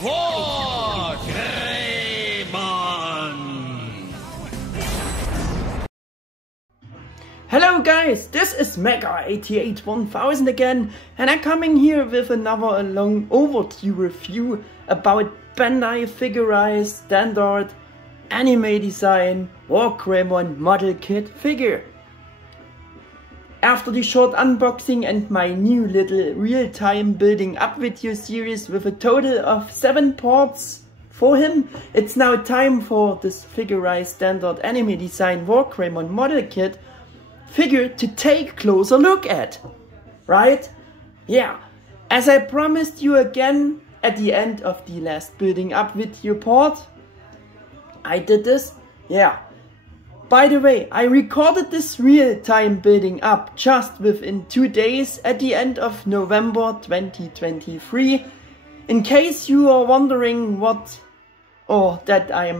WarGreymon! Hello guys, this is Mega881000 again, and I'm coming here with another long overview review about Bandai Figure-rise-Standard Anime Design WarGreymon Model Kit figure. After the short unboxing and my new little real-time building up video series with a total of 7 parts for him, it's now time for this Figure-rise-Standard Anime Design WarGreymon Model Kit figure to take a closer look at. Right? Yeah. As I promised you again at the end of the last building up video part, I did this. Yeah. By the way, I recorded this real-time building up just within 2 days at the end of November 2023. In case you are wondering what, or that I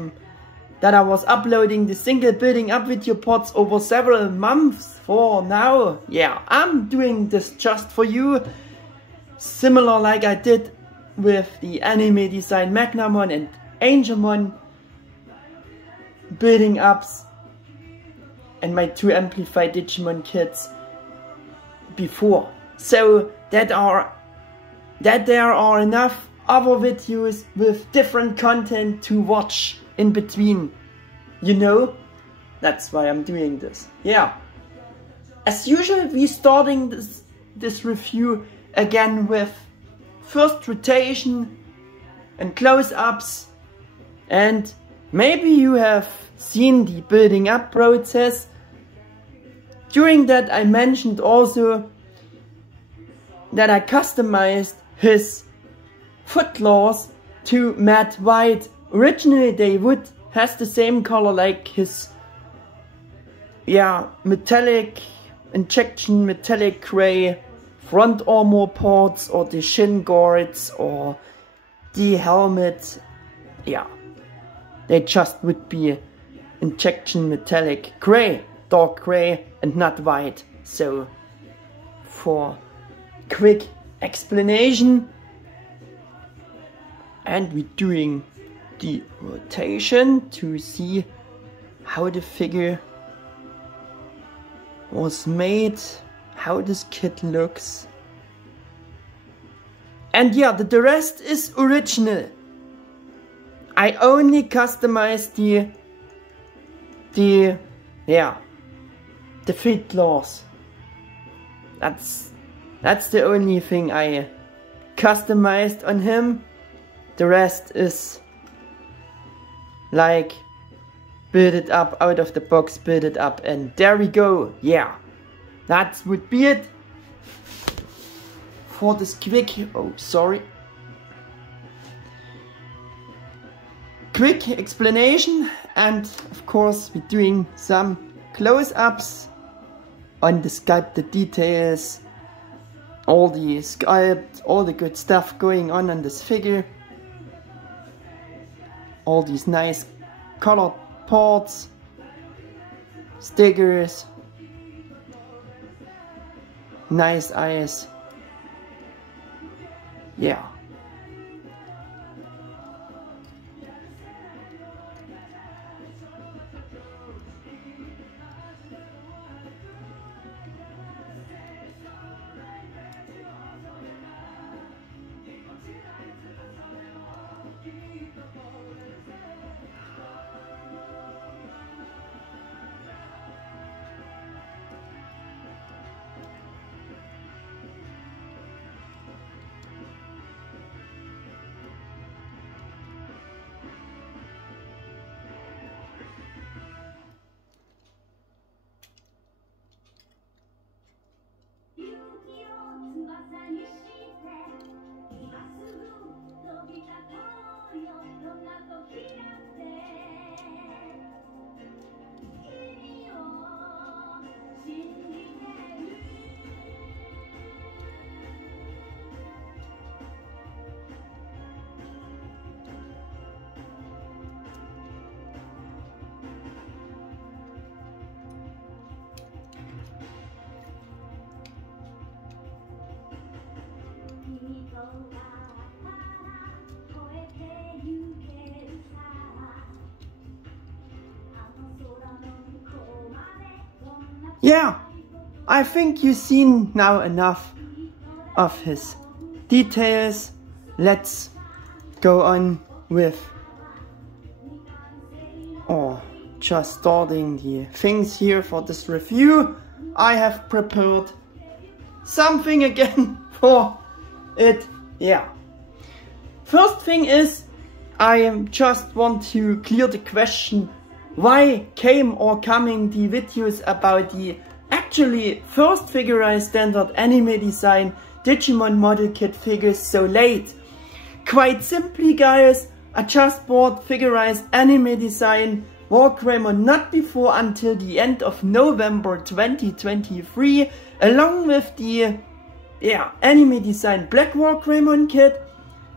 was uploading the single building up video parts over several months for now. Yeah, I'm doing this just for you. Similar like I did with the Anime Design Magnamon and Angelmon building ups and my 2 Amplified Digimon Kits before. So that there are enough other videos with different content to watch in between, you know? That's why I'm doing this. Yeah. As usual, we starting this review again with first rotation and close-ups, and maybe you have seen the building up process. During that I mentioned also that I customized his foot claws to matte white. Originally they would has the same color like his metallic injection metallic gray front armor parts or the shin guards or the helmet. Yeah, they just would be injection metallic gray, dark gray and not white. So for quick explanation, and we're doing the rotation to see how the figure was made, how this kit looks. And yeah, the rest is original. I only customized the feet claws. That's the only thing I customized on him. The rest is like build it up out of the box, build it up, and there we go. Yeah, that would be it for this quick quick explanation. And of course we're doing some close-ups on the sculpted details, all the sculpt, all the good stuff going on this figure, all these nice colored parts, stickers, nice eyes. Yeah. yeah, I think you've seen now enough of his details. Let's go on with just starting the things here for this review. I have prepared something again for it. Yeah. First thing is, I just want to clear the question, why coming the videos about the actually first Figure-rise Standard Anime Design Digimon Model Kit figures so late? Quite simply, guys, I just bought Figure-rise Anime Design WarGreymon not before until the end of November 2023, along with the Anime Design Black WarGreymon Kit.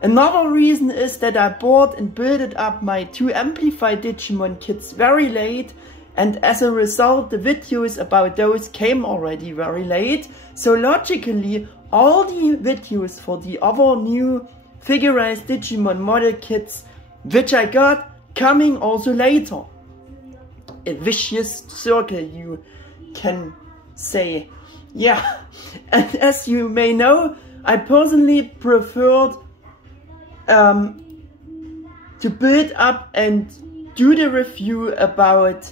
Another reason is that I bought and built up my 2 Amplified Digimon Kits very late, and as a result the videos about those came already very late, so logically all the videos for the other new Figure-rise Digimon model kits which I got coming also later. A vicious circle, you can say. Yeah, and as you may know, I personally preferred to build up and do the review about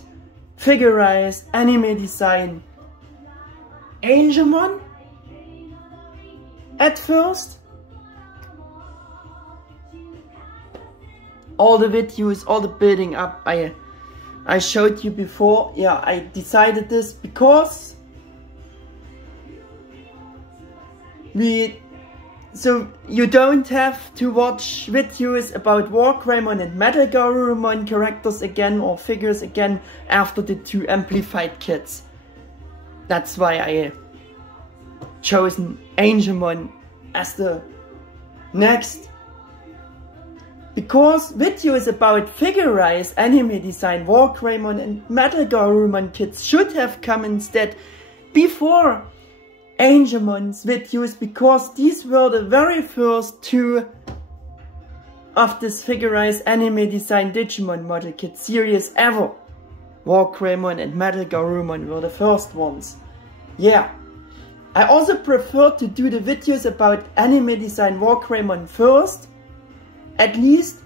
Figure-rise Anime Design Digimon at first. All the videos, all the building up I showed you before. Yeah, I decided this because so you don't have to watch videos about WarGreymon and Metal Garurumon characters again or figures again after the 2 Amplified kits. That's why I chosen Digimon as the next. Because videos about Figure-rise Anime Design WarGreymon and Metal Garurumon kits should have come instead before Digimon's videos, because these were the very first 2 of this Figure-rise Anime Design Digimon model kit series ever. WarGreymon and Metal Garurumon were the first ones. Yeah. I also prefer to do the videos about Anime Design WarGreymon first. At least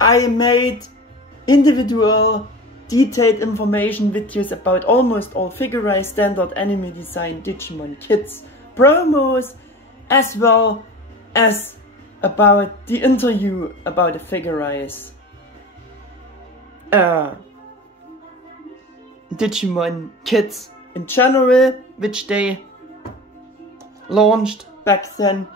I made individual detailed information videos about almost all Figure-rise Standard Anime Design Digimon Kits promos, as well as about the interview about the Figure-rise Digimon Kits in general, which they launched back then.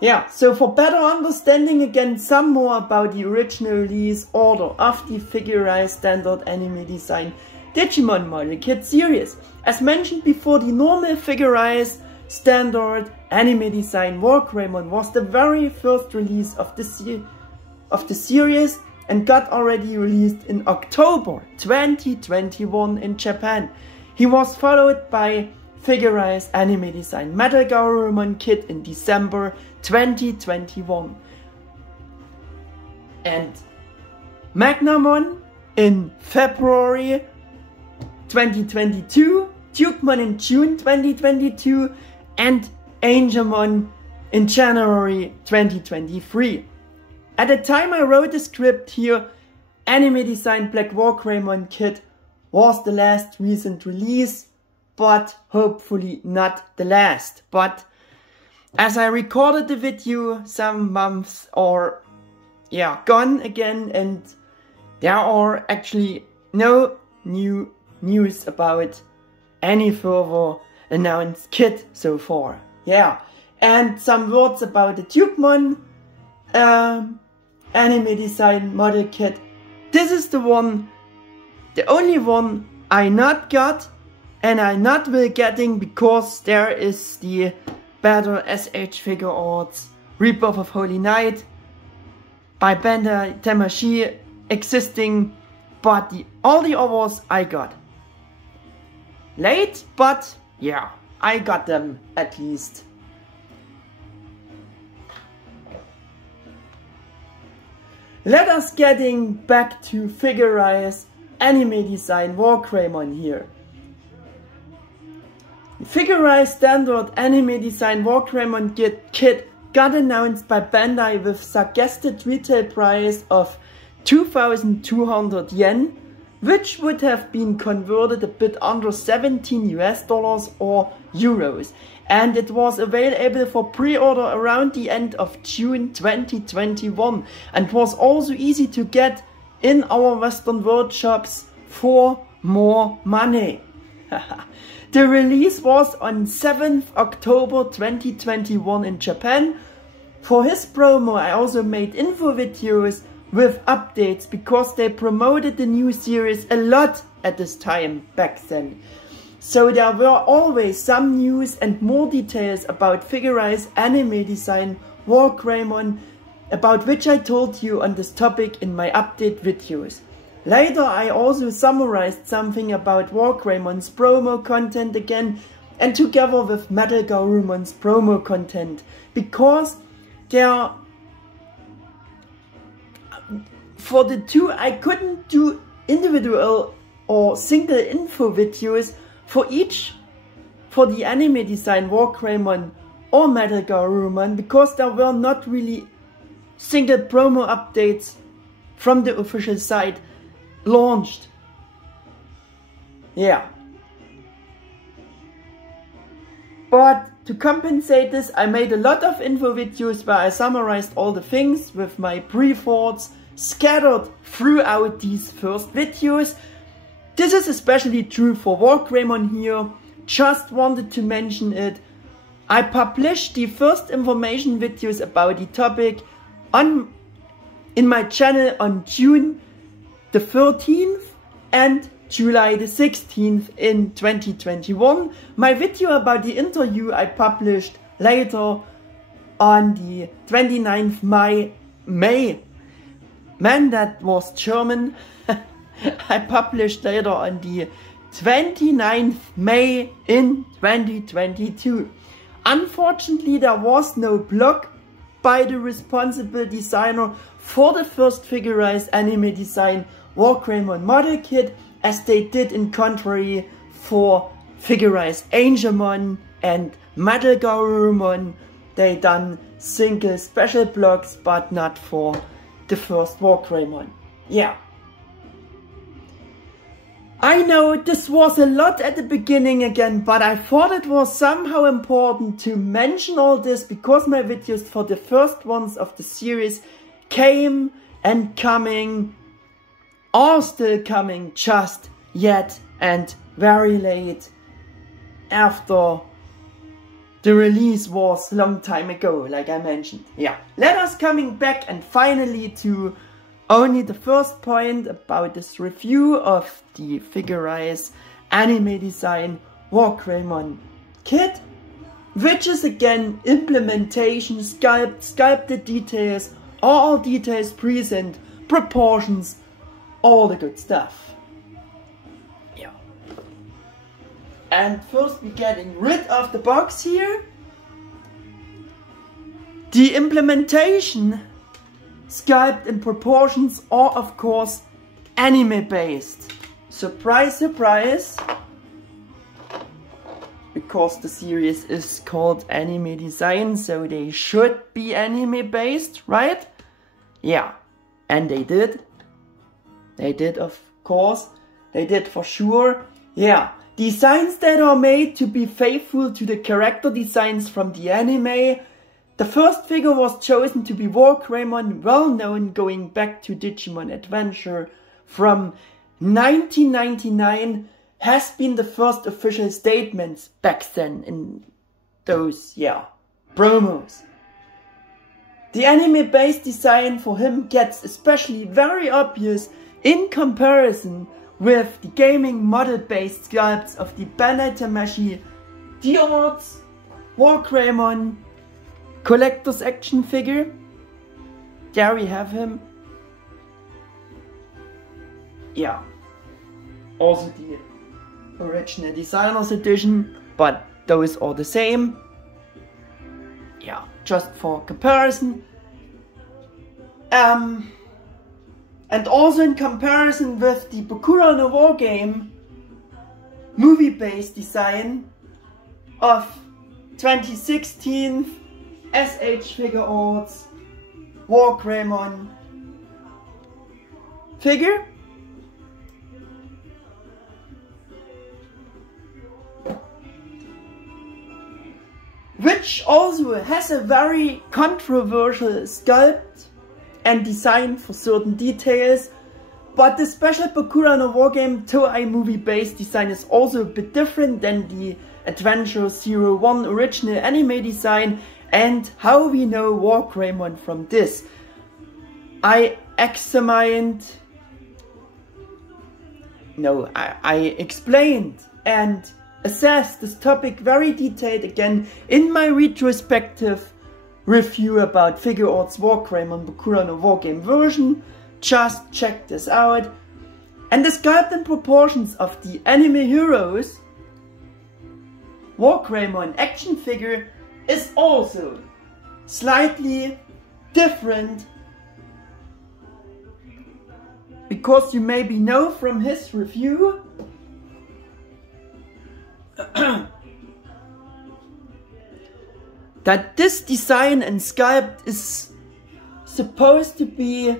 Yeah, so for better understanding again some more about the original release order of the Figure-rise Standard Anime Design Digimon Model Kit series. As mentioned before, the normal Figure-rise Standard Anime Design WarGreymon was the very first release of the series and got already released in October 2021 in Japan. He was followed by Figure-rise Anime Design Metal Garurumon Kit in December 2021 and Magnamon in February 2022, Dukemon in June 2022 and Angemon in January 2023. At the time I wrote the script here, Anime Design Black WarGreymon Kit was the last recent release, but hopefully not the last. But as I recorded the video, some months are gone again, and there are actually no new news about any further announced kit so far. Yeah, and some words about the Dukemon Anime Design Model Kit. This is the only one I not got and I not will getting, because there is the better SH Figure Arts Rebirth of Holy Knight by Bandai Tamashii existing, but all the others I got late, but yeah, I got them at least. Let us getting back to Figure-rise Anime Design WarGreymon here. The Figure-rise-Standard Anime Design WarGreymon Kit got announced by Bandai with suggested retail price of 2,200 yen, which would have been converted a bit under $17 or euros, and it was available for pre-order around the end of June 2021 and was also easy to get in our Western world shops for more money. The release was on 7th October 2021 in Japan. For his promo I also made info videos with updates because they promoted the new series a lot at this time back then. So there were always some news and more details about Figure-rise Anime Design WarGreymon, about which I told you on this topic in my update videos. Later I also summarized something about WarGreymon's promo content again, and together with MetalGarumon's promo content, because there, for the two I couldn't do individual or single info videos for each, for the Anime Design WarGreymon or MetalGarumon, because there were not really single promo updates from the official site launched. Yeah. But to compensate this, I made a lot of info videos where I summarized all the things with my pre-thoughts scattered throughout these first videos. This is especially true for WarGreymon here. Just wanted to mention it. I published the first information videos about the topic in my channel on June the 13th and July the 16th in 2021. My video about the interview I published later on the 29th May. Man, that was German. I published later on the 29th May in 2022. Unfortunately, there was no blog by the responsible designer for the first Figure-rise Anime Design WarGreymon model kit, as they did in contrary for Figure-rise Angemon and MetalGarumon. They done single special blogs, but not for the first WarGreymon. Yeah. I know this was a lot at the beginning again, but I thought it was somehow important to mention all this because my videos for the first ones of the series came and coming, are still coming just yet and very late after the release was a long time ago, like I mentioned. Yeah, let us coming back and finally to only the first point about this review of the Figure-rise Anime Design WarGreymon Kit, which is again implementation, sculpted details, all details present, proportions, all the good stuff. Yeah. And first we're getting rid of the box here. The implementation, sculpt and proportions are of course anime based. Surprise, surprise. Because the series is called Anime Design, so they should be anime based, right? Yeah, and they did. They did, of course. They did for sure. Yeah, designs that are made to be faithful to the character designs from the anime. The first figure was chosen to be WarGreymon, well known going back to Digimon Adventure from 1999, has been the first official statements back then in those, yeah, promos. The anime-based design for him gets especially very obvious in comparison with the gaming model-based sculpts of the Bandai Tamashii D-Arts WarGreymon collector's action figure. There we have him. Yeah. Also the original designer's edition, but those are the same. Yeah, just for comparison. And and also in comparison with the Bakura no Wargame movie-based design of 2016 SH Figuarts WarGreymon figure. Which also has a very controversial sculpt and design for certain details, but the special Bakura no Wargame Toei movie based design is also a bit different than the Adventure 01 original anime design, and how we know WarGreymon from this. I explained and assessed this topic very detailed again in my retrospective review about Figuarts WarGreymon Bakura no Wargame version. Just check this out. And the sculpt and proportions of the anime heroes WarGreymon action figure is also slightly different, because you maybe know from his review that this design and sculpt is supposed to be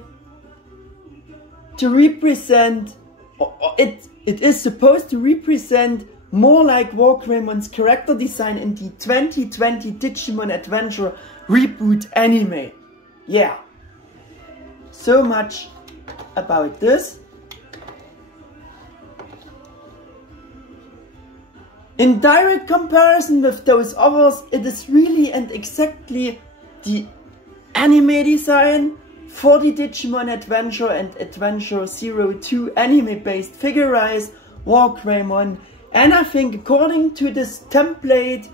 represent, it is supposed to represent more like WarGreymon's character design in the 2020 Digimon Adventure reboot anime. Yeah, so much about this. In direct comparison with those others, it is really and exactly the anime design for the Digimon Adventure and Adventure 02 anime based Figure-rise WarGreymon, and I think according to this template,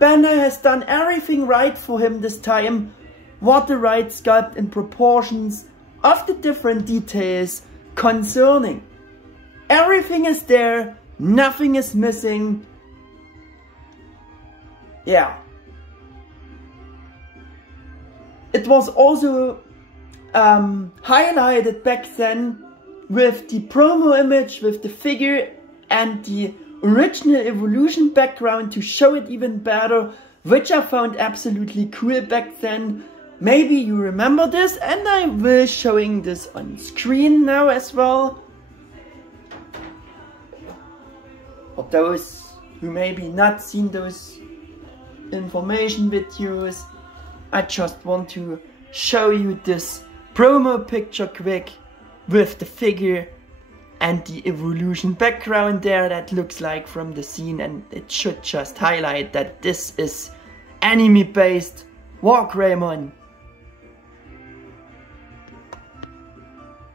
Bandai has done everything right for him this time, what the right sculpt and proportions of the different details concerning. Everything is there. Nothing is missing. Yeah. It was also highlighted back then with the promo image with the figure and the original evolution background to show it even better, which I found absolutely cool back then. Maybe you remember this, and I will showing this on screen now as well. For those who maybe not seen those information videos, I just want to show you this promo picture quick with the figure and the evolution background there that looks like from the scene, and it should just highlight that this is anime based WarGreymon.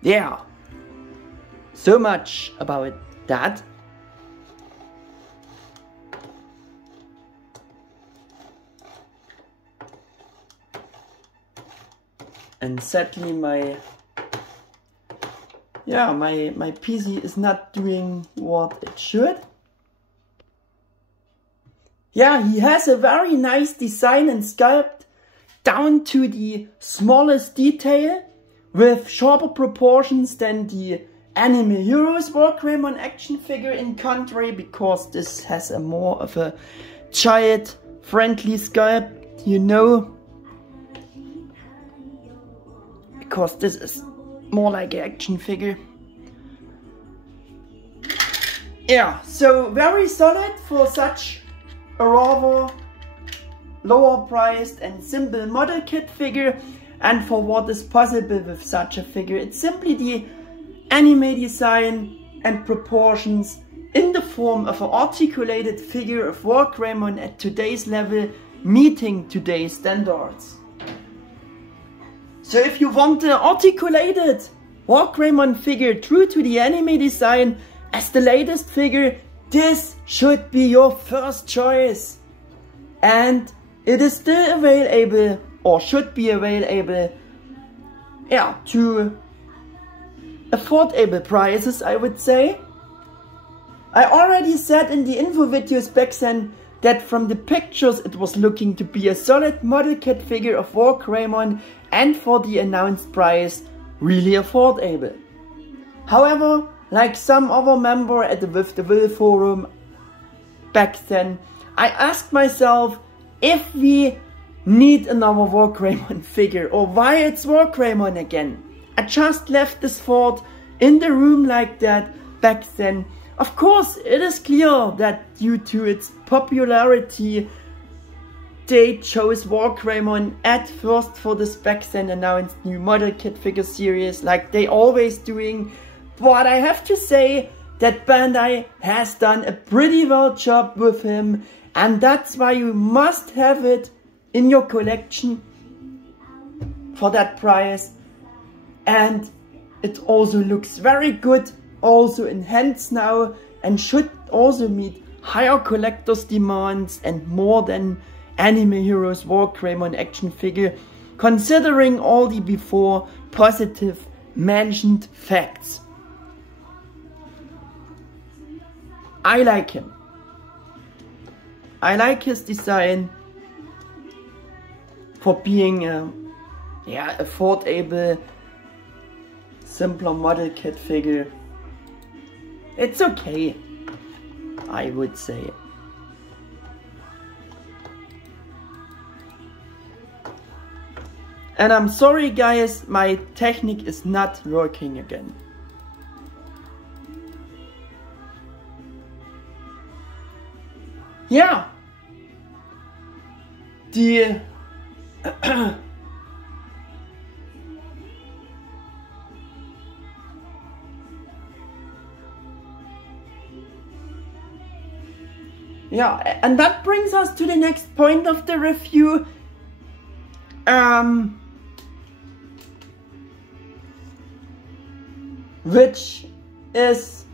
Yeah, so much about that. And sadly my PC is not doing what it should. Yeah, he has a very nice design and sculpt down to the smallest detail, with sharper proportions than the Anime Heroes WarGreymon action figure, in contrary, because this has a more of a child friendly sculpt, you know. Because this is more like an action figure. Yeah, so very solid for such a rather lower priced and simple model kit figure, and for what is possible with such a figure. It's simply the anime design and proportions in the form of an articulated figure of WarGreymon at today's level, meeting today's standards. So if you want an articulated WarGreymon figure true to the anime design as the latest figure, this should be your first choice. And it is still available, or should be available, yeah, to affordable prices, I would say. I already said in the info videos back then that from the pictures it was looking to be a solid model kit figure of WarGreymon, and for the announced price really affordable. However, like some other member at the With the Will forum back then, I asked myself if we need another WarGreymon figure or why it's WarGreymon again. I just left this thought in the room like that back then. Of course, it is clear that due to its popularity, they chose WarGreymon at first for this back then announced new model kit figure series like they always doing. But I have to say that Bandai has done a pretty well job with him, and that's why you must have it in your collection for that price. And it also looks very good also in hands now and should also meet higher collector's demands and more than Anime Heroes WarGreymon action figure, considering all the before positive mentioned facts. I like him. I like his design for being a affordable, simpler model kit figure. It's okay, I would say. And I'm sorry guys, my technique is not working again. Yeah, die yeah, and that brings us to the next point of the review. Which is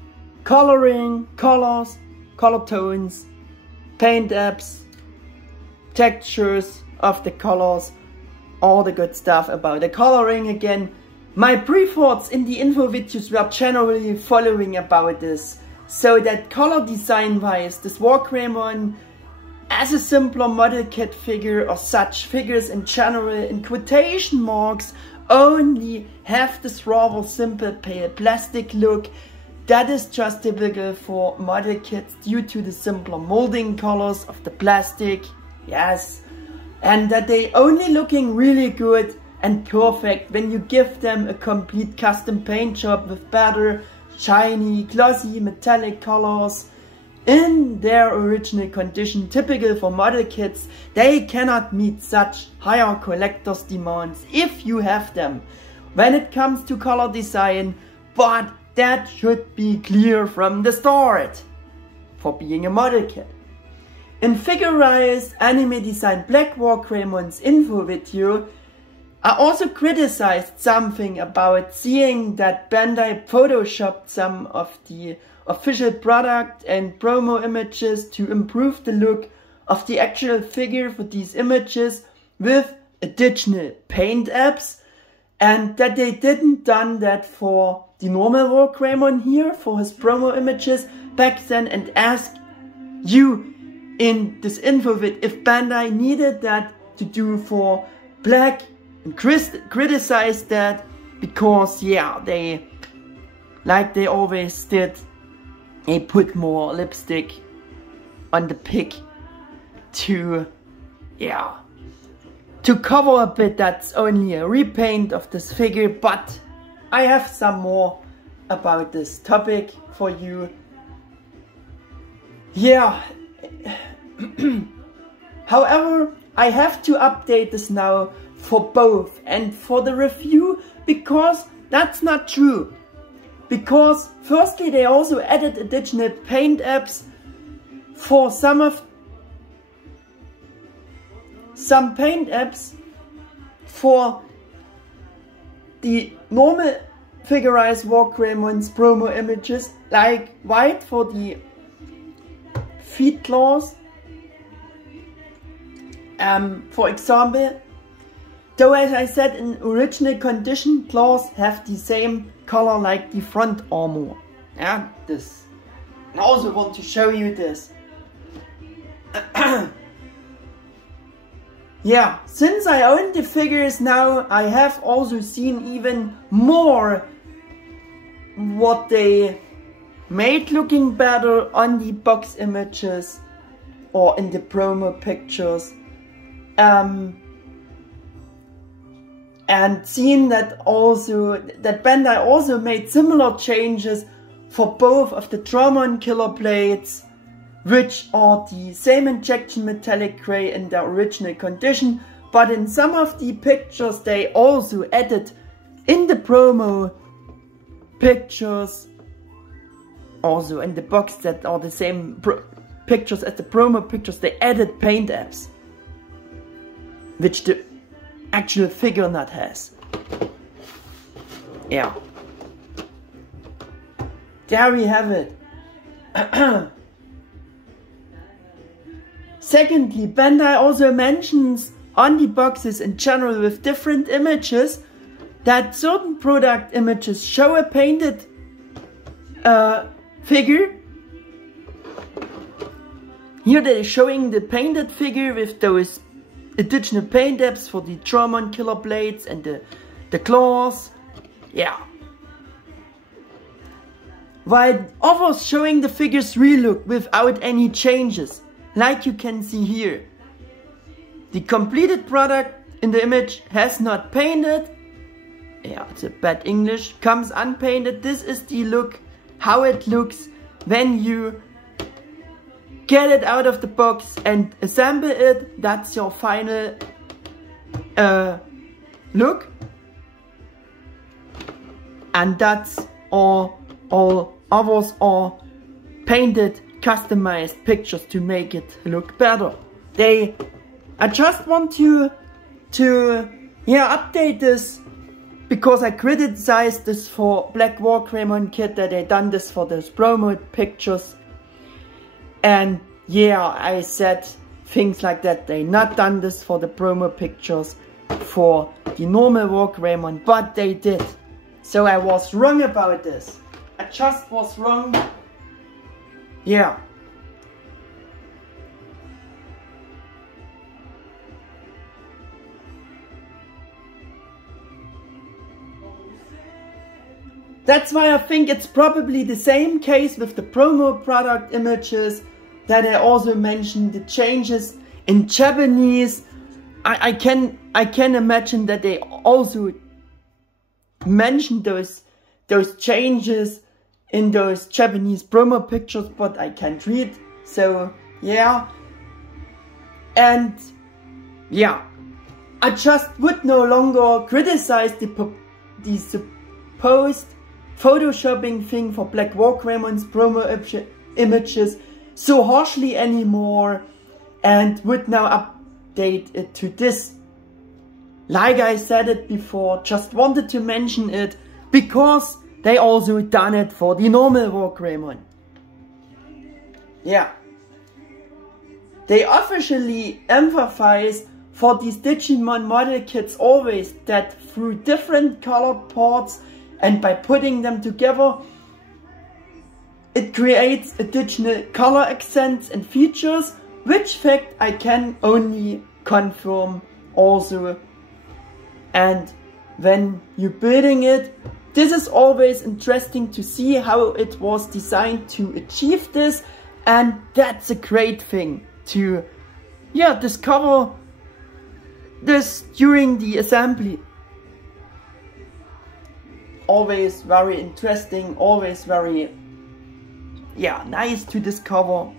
coloring, colors, color tones, paint apps, textures of the colors, all the good stuff about the coloring again. My pre-thoughts in the info videos were generally following about this, so that color design wise, this WarGreymon as a simpler model kit figure or such figures in general in quotation marks only have this rather simple pale plastic look that is just typical for model kits due to the simpler molding colors of the plastic, yes, and that they only looking really good and perfect when you give them a complete custom paint job with better, shiny, glossy, metallic colors in their original condition, typical for model kits. They cannot meet such higher collector's demands if you have them when it comes to color design, but that should be clear from the start for being a model kit. In Figure-rise Anime Design Black WarGreymon's info video, I also criticized something about seeing that Bandai photoshopped some of the official product and promo images to improve the look of the actual figure for these images with additional paint apps, and that they didn't done that for the normal WarGreymon here for his promo images back then, and asked you in this info vid if Bandai needed that to do for Black, and criticized that because yeah, they, like they always did, they put more lipstick on the pic to, yeah, to cover a bit. That's only a repaint of this figure, but I have some more about this topic for you. Yeah, however, I have to update this now for both and for the review, because that's not true. Because firstly, they also added additional paint apps for some paint apps for the normal Figure-rise WarGreymon's promo images, like white for the feet claws, for example. Though as I said, in original condition, claws have the same color like the front armor. Yeah, this. I also want to show you this. yeah, since I own the figures now, I have also seen even more what they made looking better on the box images or in the promo pictures. And seen that Bandai also made similar changes for both of the Dramon killer blades, which are the same injection metallic gray in their original condition, but in some of the pictures they also added in the promo pictures, also in the box that are the same pictures as the promo pictures, they added paint apps, which the actual figure not has. Yeah. There we have it. Secondly, Bandai also mentions on the boxes in general with different images that certain product images show a painted figure. Here they're showing the painted figure with those additional paint apps for the Dramon killer blades and the claws. Yeah. While others showing the figure's real look without any changes, like you can see here. The completed product in the image has not painted. Yeah, it's a bad English. Comes unpainted. This is the look, how it looks when you get it out of the box and assemble it. That's your final look. And that's all others are painted, customized pictures to make it look better. I just want to update this because I criticized this for Black WarGreymon Kit, that they done this for those promo pictures. And yeah, I said things like that. They not done this for the promo pictures for the normal WarGreymon, but they did. So I was wrong about this. I just was wrong. Yeah. That's why I think it's probably the same case with the promo product images, that I also mentioned the changes in Japanese. I can imagine that they also mentioned those changes in those Japanese promo pictures, but I can't read. So yeah. And yeah, I just would no longer criticize the supposed photoshopping thing for Black WarGreymon's promo images so harshly anymore, and would now update it to this. Like I said it before, just wanted to mention it because they also done it for the normal WarGreymon. Yeah. They officially emphasize for these Digimon model kits always that through different colored parts and by putting them together, it creates additional color accents and features, which fact I can only confirm also. And when you're building it, this is always interesting to see how it was designed to achieve this, and that's a great thing to discover this during the assembly. Always very interesting, always very nice to discover.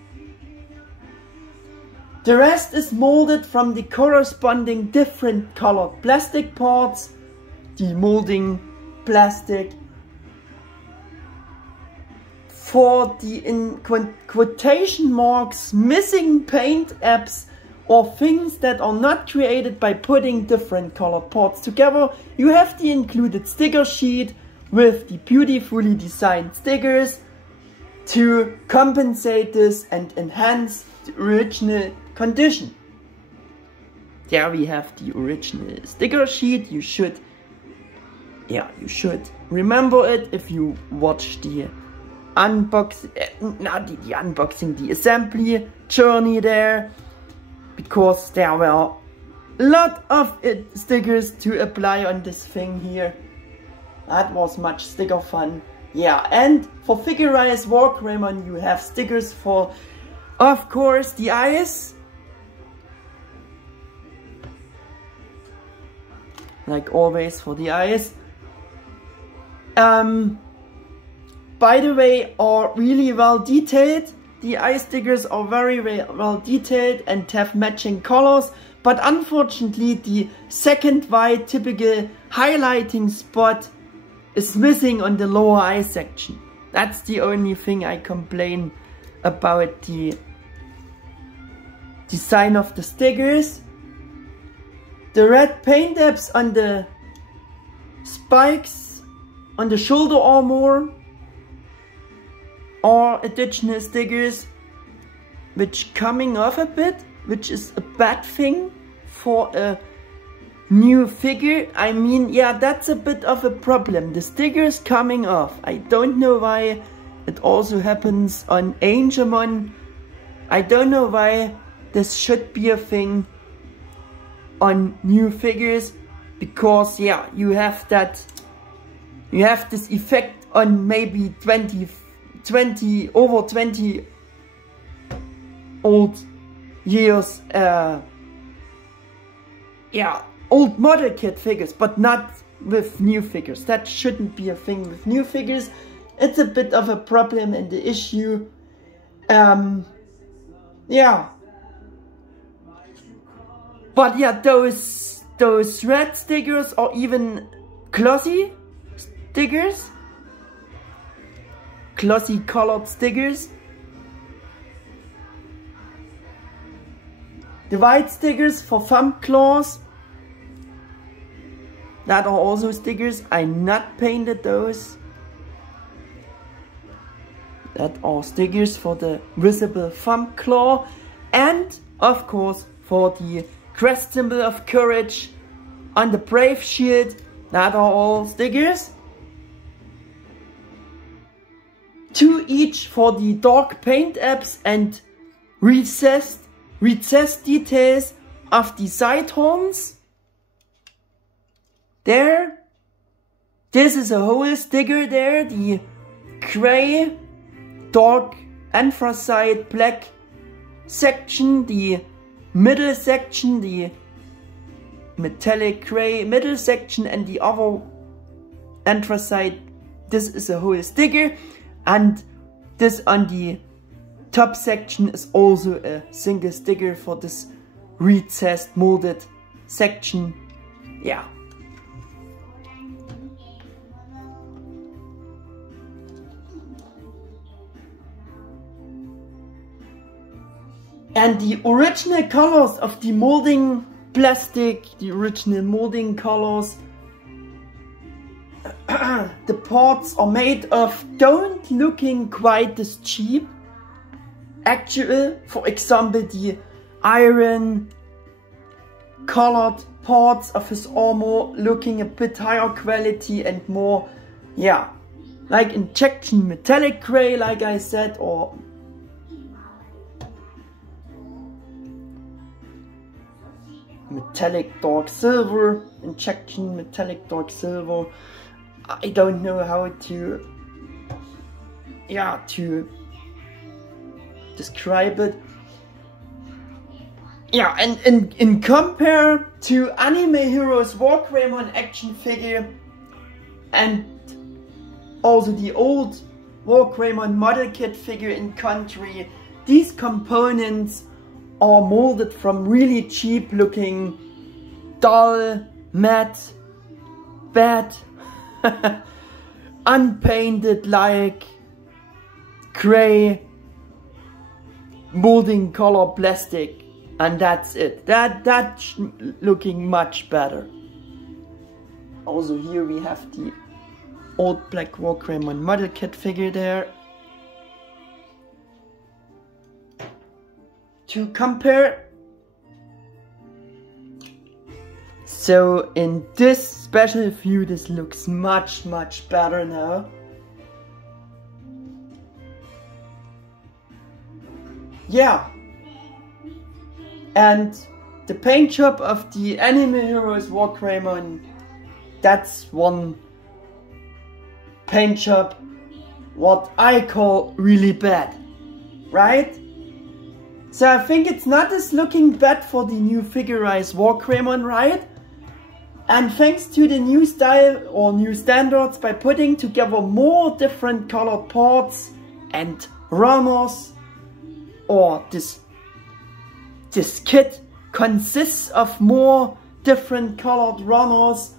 The rest is molded from the corresponding different colored plastic parts, the molding plastic. For the in quotation marks missing paint apps or things that are not created by putting different colored parts together, you have the included sticker sheet with the beautifully designed stickers to compensate this and enhance the original condition. There we have the original sticker sheet. You should remember it if you watch the unboxing, the assembly journey there, because there were lot of stickers to apply on this thing here. That was much sticker fun. Yeah, and for Figure-rise WarGreymon you have stickers for, of course, the eyes. Like always for the eyes. By the way, are really well detailed. The eye stickers are very well detailed and have matching colors. But unfortunately the second white typical highlighting spot is missing on the lower eye section. That's the only thing I complain about the design of the stickers. The red paint dabs on the spikes on the shoulder armor are additional stickers which coming off a bit, which is a bad thing for a new figure. I mean, yeah, that's a bit of a problem. The stickers coming off. I don't know why it also happens on Angemon. I don't know why this should be a thing on new figures, because yeah, you have this effect on maybe 20 old years yeah, old model kit figures, but not with new figures. That shouldn't be a thing with new figures. It's a bit of a problem and the issue. Yeah. But yeah, those red stickers or even glossy stickers, glossy colored stickers. The white stickers for thumb claws, that are also stickers. I not painted those. That are stickers for the visible thumb claw, and of course for the crest symbol of courage on the BraveShield. That are all stickers. 2 each for the dark paint apps and recessed details of the side horns. There. This is a whole sticker there. The gray, dark, anthracite, black section. The middle section. The metallic gray middle section. And the other anthracite. This is a whole sticker. And this on the top section is also a single sticker for this recessed molded section. Yeah. And the original colors of the molding plastic, the original molding colors, the parts are made of, don't looking quite as cheap. Actual, for example, the iron colored parts of his armor looking a bit higher quality and more, yeah, like injection metallic gray, like I said, or metallic dark silver, injection metallic dark silver. I don't know how to, yeah, to describe it. Yeah, and in compare to Anime Heroes WarGreymon action figure and also the old WarGreymon model kit figure in country, these components are molded from really cheap looking, dull, matte, bad, unpainted like gray molding color plastic, and that's it. That's looking much better. Also here we have the old black WarGreymon model kit figure there. To compare. So in this special view this looks much better now. Yeah. And the paint job of the Anime Heroes WarGreymon, that's one paint job what I call really bad, right? So I think it's not as looking bad for the new Figure-rise WarGreymon, right? And thanks to the new style or new standards, by putting together more different colored parts and runners, or this kit consists of more different colored runners.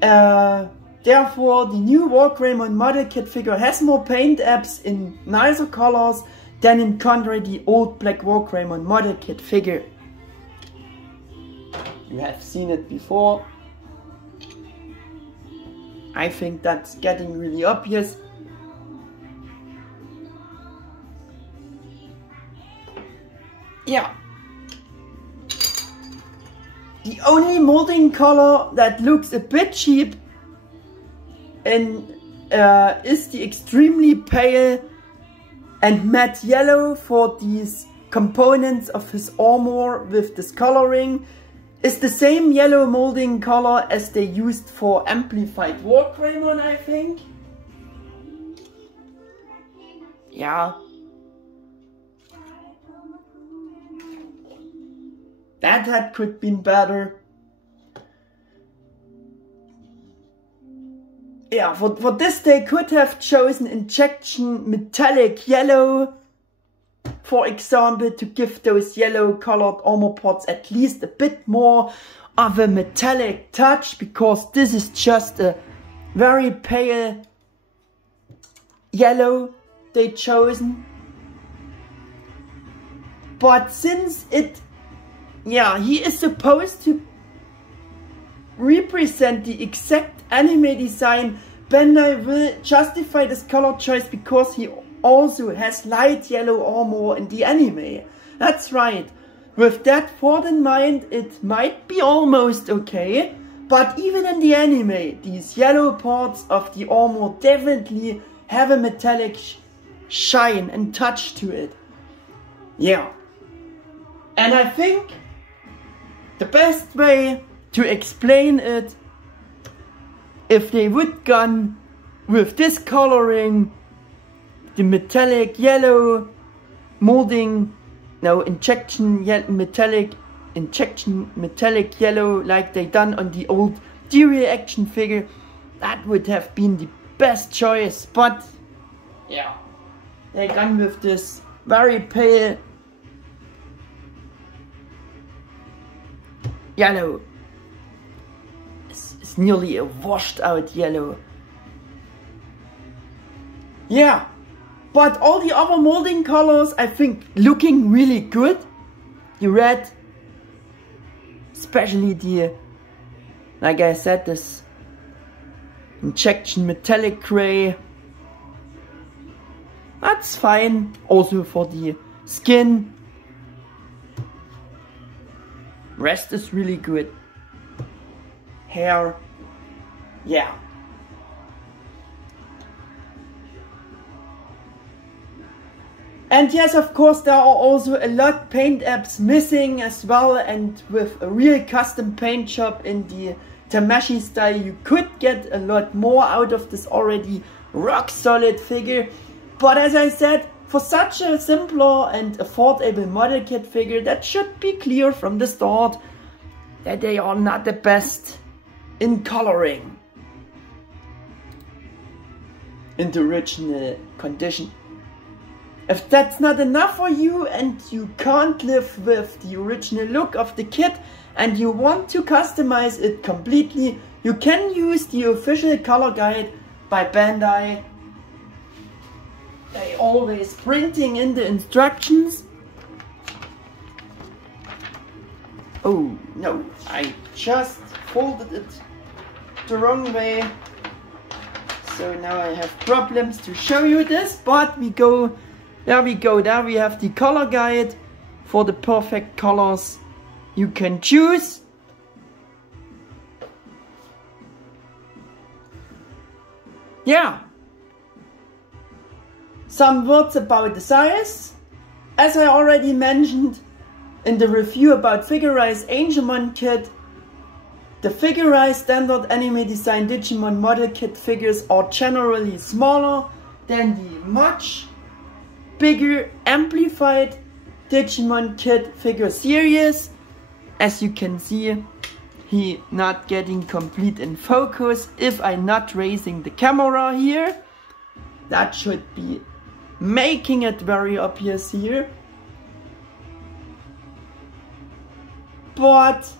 Therefore, the new WarGreymon model kit figure has more paint apps in nicer colors than in contrary the old Black WarGreymon model kit figure. You have seen it before. I think that's getting really obvious. Yeah. The only molding color that looks a bit cheap and is the extremely pale and matte yellow for these components of his armor with this coloring. Is the same yellow molding color as they used for Amplified WarGreymon, I think. Yeah. That could been better. Yeah, for this they could have chosen injection metallic yellow, for example, to give those yellow colored armor parts at least a bit more of a metallic touch, because this is just a very pale yellow they chosen. But since he is supposed to represent the exact anime design, Bandai will justify this color choice because he also has light yellow armor in the anime. That's right. With that thought in mind, it might be almost okay. But even in the anime, these yellow parts of the armor definitely have a metallic shine and touch to it. Yeah. And I think the best way to explain it, if they would gone with this coloring, the metallic yellow molding, injection metallic yellow like they done on the old D-Reaction figure, that would have been the best choice. But yeah, they gone with this very pale yellow. It's nearly a washed out yellow. Yeah, but all the other molding colors I think looking really good. The red, especially the, like I said, this injection metallic gray, that's fine. Also for the skin, rest is really good. Hair, yeah. And yes, of course, there are also a lot paint apps missing as well, and with a real custom paint job in the Tamashii style, you could get a lot more out of this already rock solid figure. But as I said, for such a simpler and affordable model kit figure, that should be clear from the start that they are not the best in coloring in the original condition. If that's not enough for you and you can't live with the original look of the kit and you want to customize it completely, you can use the official color guide by Bandai. They always printing in the instructions. Oh no, I just folded it the wrong way. So now I have problems to show you this, but there we go, there we have the color guide for the perfect colors you can choose. Yeah. Some words about the size. as I already mentioned in the review about Figure-rise Digimon Kit, the Figure-rise Standard Anime Design Digimon Model Kit figures are generally smaller than the much bigger Amplified Digimon Kit figure series. As you can see, he not getting complete in focus if I'm not raising the camera here. That should be making it very obvious here. But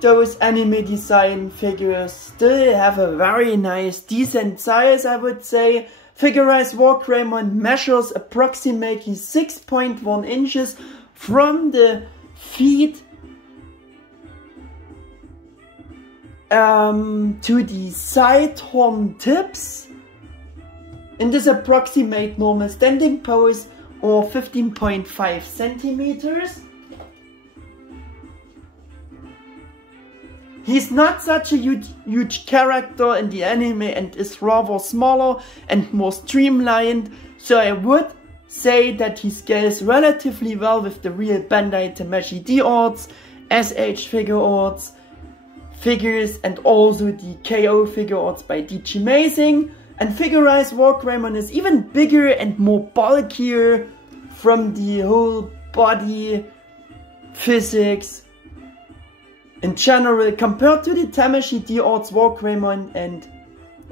those anime design figures still have a very nice, decent size, I would say. Figure-rise WarGreymon measures approximately 6.1 inches from the feet to the side horn tips in this approximate normal standing pose, or 15.5 centimeters. He's not such a huge character in the anime and is rather smaller and more streamlined, so I would say that he scales relatively well with the real Bandai Tamashii D-Arts, SH Figuarts figures, and also the KO Figuarts by Digimazing. And Figure-rise WarGreymon is even bigger and more bulkier from the whole body physics in general compared to the Tamashii D-Arts WarGreymon and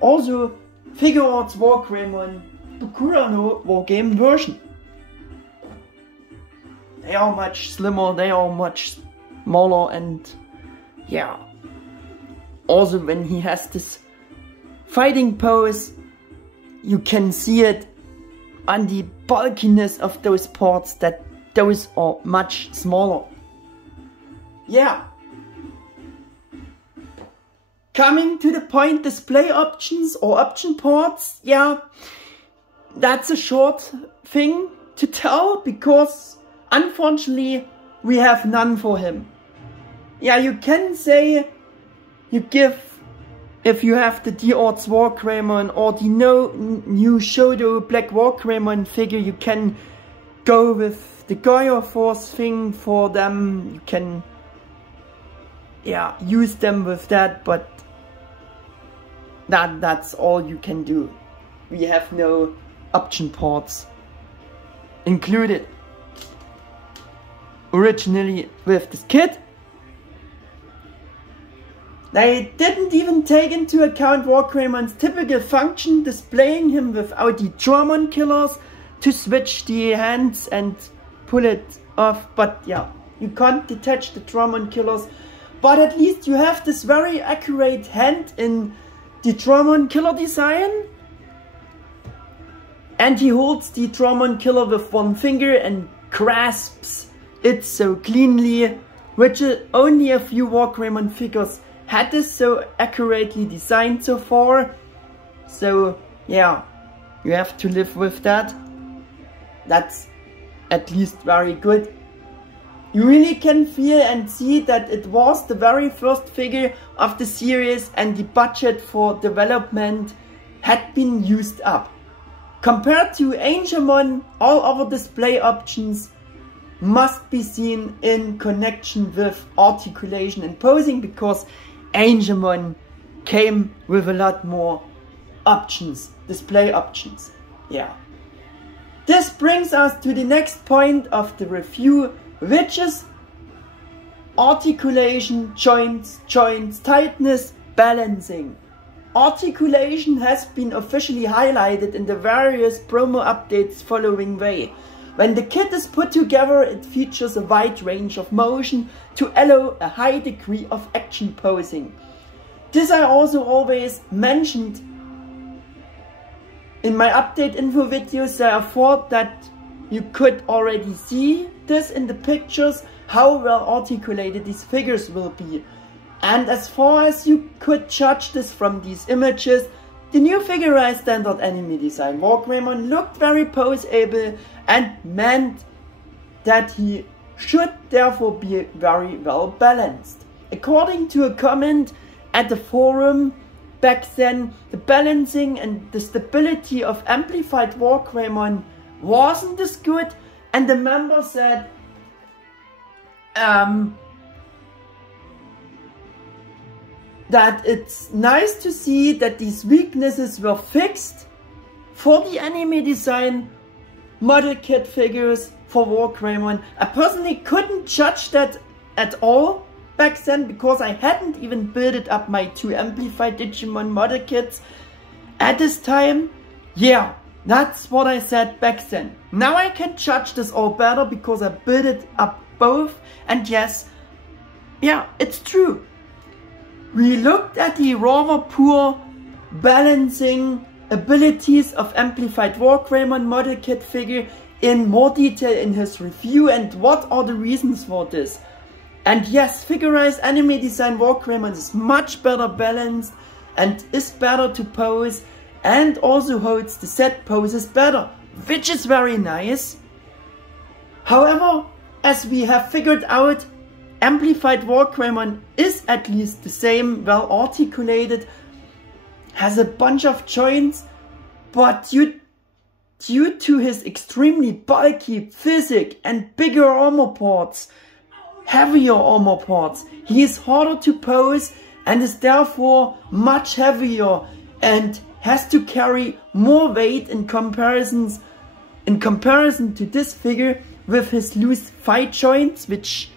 also Figure-rise WarGreymon, the Gorilla WarGreymon version. They are much slimmer, they are much smaller, and yeah. Also when he has this fighting pose, you can see it on the bulkiness of those parts that those are much smaller. Yeah. Coming to the point, display options or option parts, yeah, that's a short thing to tell because unfortunately we have none for him. Yeah, you can say you give, if you have the D-Arts WarGreymon or the new Shodo Black WarGreymon figure, you can go with the Gaia Force thing for them. You can, yeah, use them with that, but that's all you can do. We have no option parts included originally with this kit. They didn't even take into account WarGreymon's typical function, displaying him without the Dramon killers to switch the hands and pull it off. But yeah, you can't detach the Dramon killers, but at least you have this very accurate hand in the Dramon killer design. And he holds the Dramon killer with one finger and grasps it so cleanly, which only a few WarGreymon figures had this so accurately designed so far. So yeah, you have to live with that. That's at least very good. You really can feel and see that it was the very first figure of the series and the budget for development had been used up. Compared to Digimon, all other display options must be seen in connection with articulation and posing, because Digimon came with a lot more options, display options. Yeah. This brings us to the next point of the review, which is articulation, joints, tightness, balancing. Articulation has been officially highlighted in the various promo updates following way. When the kit is put together, it features a wide range of motion to allow a high degree of action posing. This I also always mentioned in my update info videos, so I thought that you could already see this in the pictures, how well articulated these figures will be. And as far as you could judge this from these images, the new Figure-rise Standard Anime Design WarGreymon looked very poseable and meant that he should therefore be very well balanced. According to a comment at the forum back then, the balancing and the stability of Amplified WarGreymon wasn't as good and the member said that it's nice to see that these weaknesses were fixed for the Anime Design model kit figures for WarGreymon. I personally couldn't judge that at all back then because I hadn't even built up my 2 Amplified Digimon model kits at this time. Yeah, that's what I said back then. Now I can judge this all better because I built it up both, and yes, yeah, it's true. We looked at the rather poor balancing abilities of Amplified WarGreymon model kit figure in more detail in his review, and what are the reasons for this. And yes, Figure-rise Anime Design WarGreymon is much better balanced and is better to pose, and also holds the set poses better, which is very nice. However, as we have figured out, Amplified WarGreymon is at least the same, well articulated, has a bunch of joints, but due to his extremely bulky physique and bigger armor parts, heavier armor parts, he is harder to pose and is therefore much heavier and has to carry more weight in comparison to this figure with his loose thigh joints, which,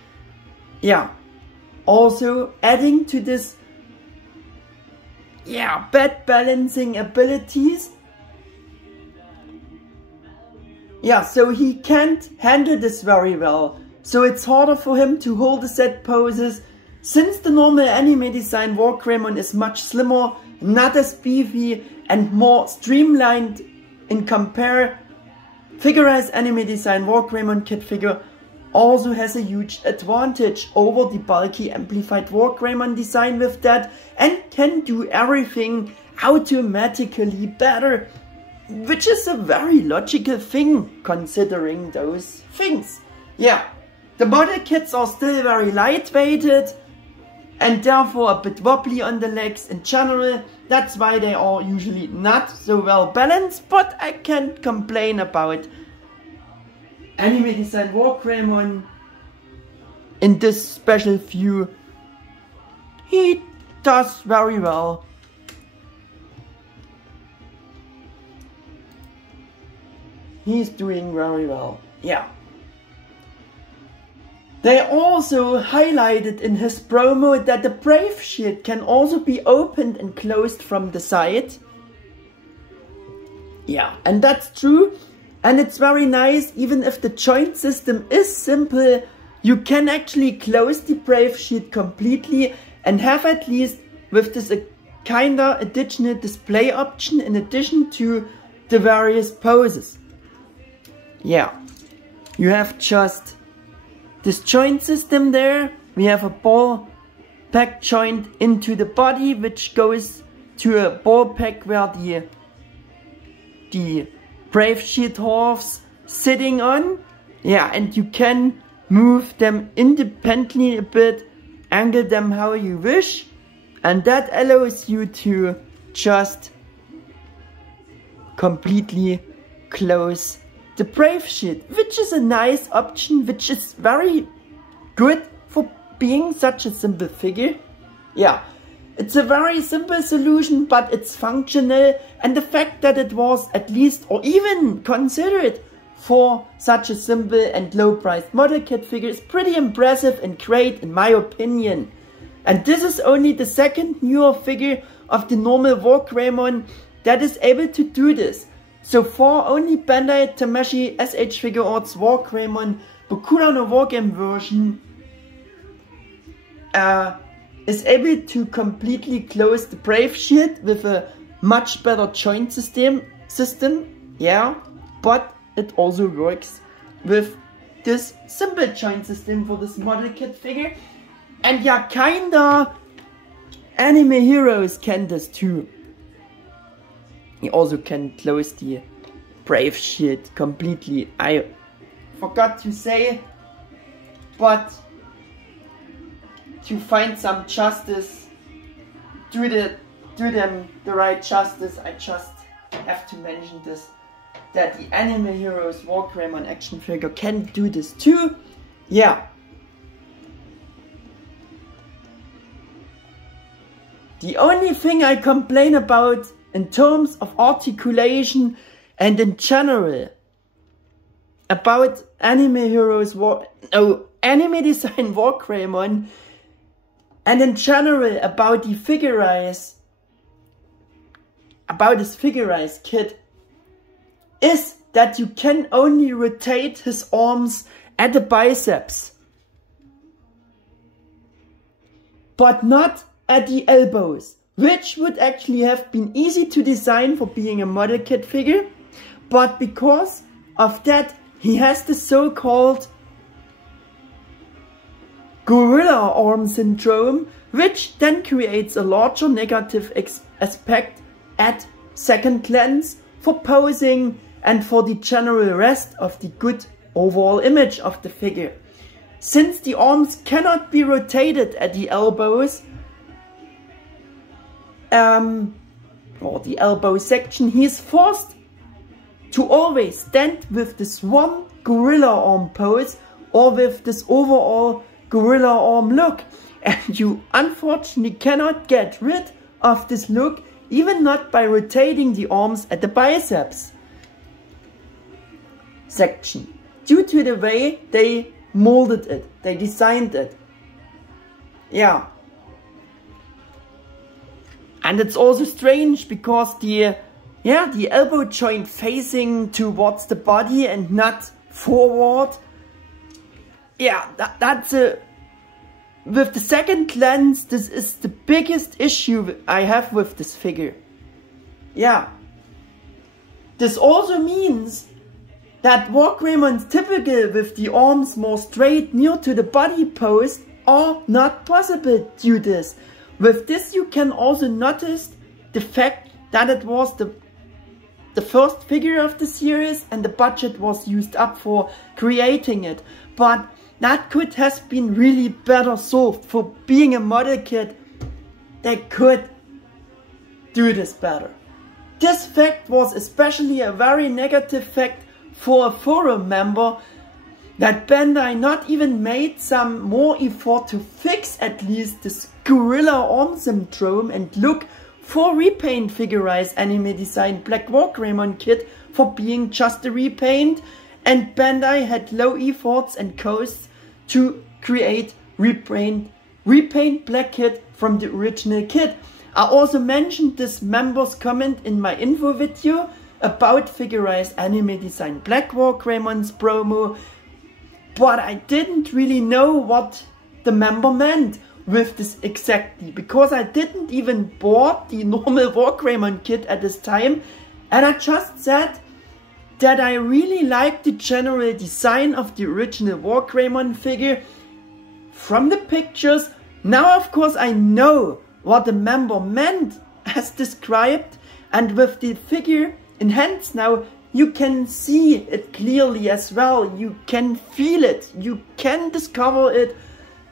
yeah, also adding to this, yeah, bad balancing abilities. Yeah, so he can't handle this very well. So it's harder for him to hold the set poses, since the normal Anime Design WarGreymon is much slimmer, not as beefy and more streamlined in compare. Figure-rise Anime Design WarGreymon kit figure also has a huge advantage over the bulky Amplified WarGreymon design with that, and can do everything automatically better, which is a very logical thing considering those things. Yeah, the model kits are still very lightweighted and therefore a bit wobbly on the legs in general. That's why they are usually not so well balanced, but I can't complain about Anime Design WarGreymon in this special view. He does very well. He's doing very well, yeah. They also highlighted in his promo that the BraveShield can also be opened and closed from the side. Yeah, and that's true. And it's very nice, even if the joint system is simple, you can actually close the BraveShield completely and have at least with this a kinda additional display option in addition to the various poses. Yeah, you have just this joint system there. We have a ball pack joint into the body, which goes to a ball pack where the BraveShield halves sitting on. Yeah, and you can move them independently a bit, angle them how you wish, and that allows you to just completely close the BraveShield, which is a nice option, which is very good for being such a simple figure. Yeah, it's a very simple solution, but it's functional, and the fact that it was at least or even considered for such a simple and low priced model kit figure is pretty impressive and great in my opinion. And this is only the second newer figure of the normal WarGreymon that is able to do this. So far only Bandai Tamashii SH Figuarts WarGreymon Bokura no Wargame version is able to completely close the BraveShield with a much better joint system, yeah, but it also works with this simple joint system for this model kit figure. And yeah, kinda Anime Heroes can this too. You also can close the BraveShield completely. I forgot to say, but to find some justice, do them the right justice, I just have to mention this. that the Anime Heroes WarGreymon action figure can do this too. Yeah. The only thing I complain about in terms of articulation and in general about Anime Heroes Anime Design WarGreymon and in general about the Figure-rise, about this Figure-rise kit, is that you can only rotate his arms at the biceps, but not at the elbows, which would actually have been easy to design for being a model kit figure, but because of that he has the so-called Gorilla-Arm-Syndrom, which then creates a larger negative aspect at second glance for posing and for the general rest of the good overall image of the figure. Since the arms cannot be rotated at the elbows, or the elbow section, he is forced to always stand with this one gorilla arm pose or with this overall gorilla arm look, and you unfortunately cannot get rid of this look, even not by rotating the arms at the biceps section, due to the way they molded it, they designed it. Yeah. And it's also strange because the elbow joint facing towards the body and not forward. Yeah, that's a... With the second glance, this is the biggest issue I have with this figure. Yeah. This also means that WarGreymons typical with the arms more straight near to the body pose are not possible due to this. With this you can also notice the fact that it was the first figure of the series and the budget was used up for creating it. But that could have been really better solved. For being a model kit, they could do this better. This fact was especially a very negative fact for a forum member, that Bandai not even made some more effort to fix at least this Gorilla-Arm-Syndrom and look for Repaint Figure-rise Anime Design Black WarGreymon Kit for being just a repaint, and Bandai had low efforts and costs to create Repaint Black Kit from the original kit. I also mentioned this member's comment in my info video about Figure-rise Anime Design Black WarGreymon's promo, but I didn't really know what the member meant with this exactly, because I didn't even bought the normal WarGreymon kit at this time, and I just said that I really like the general design of the original WarGreymon figure from the pictures. Now of course I know what the member meant as described, and with the figure in hands now you can see it clearly as well. You can feel it, you can discover it,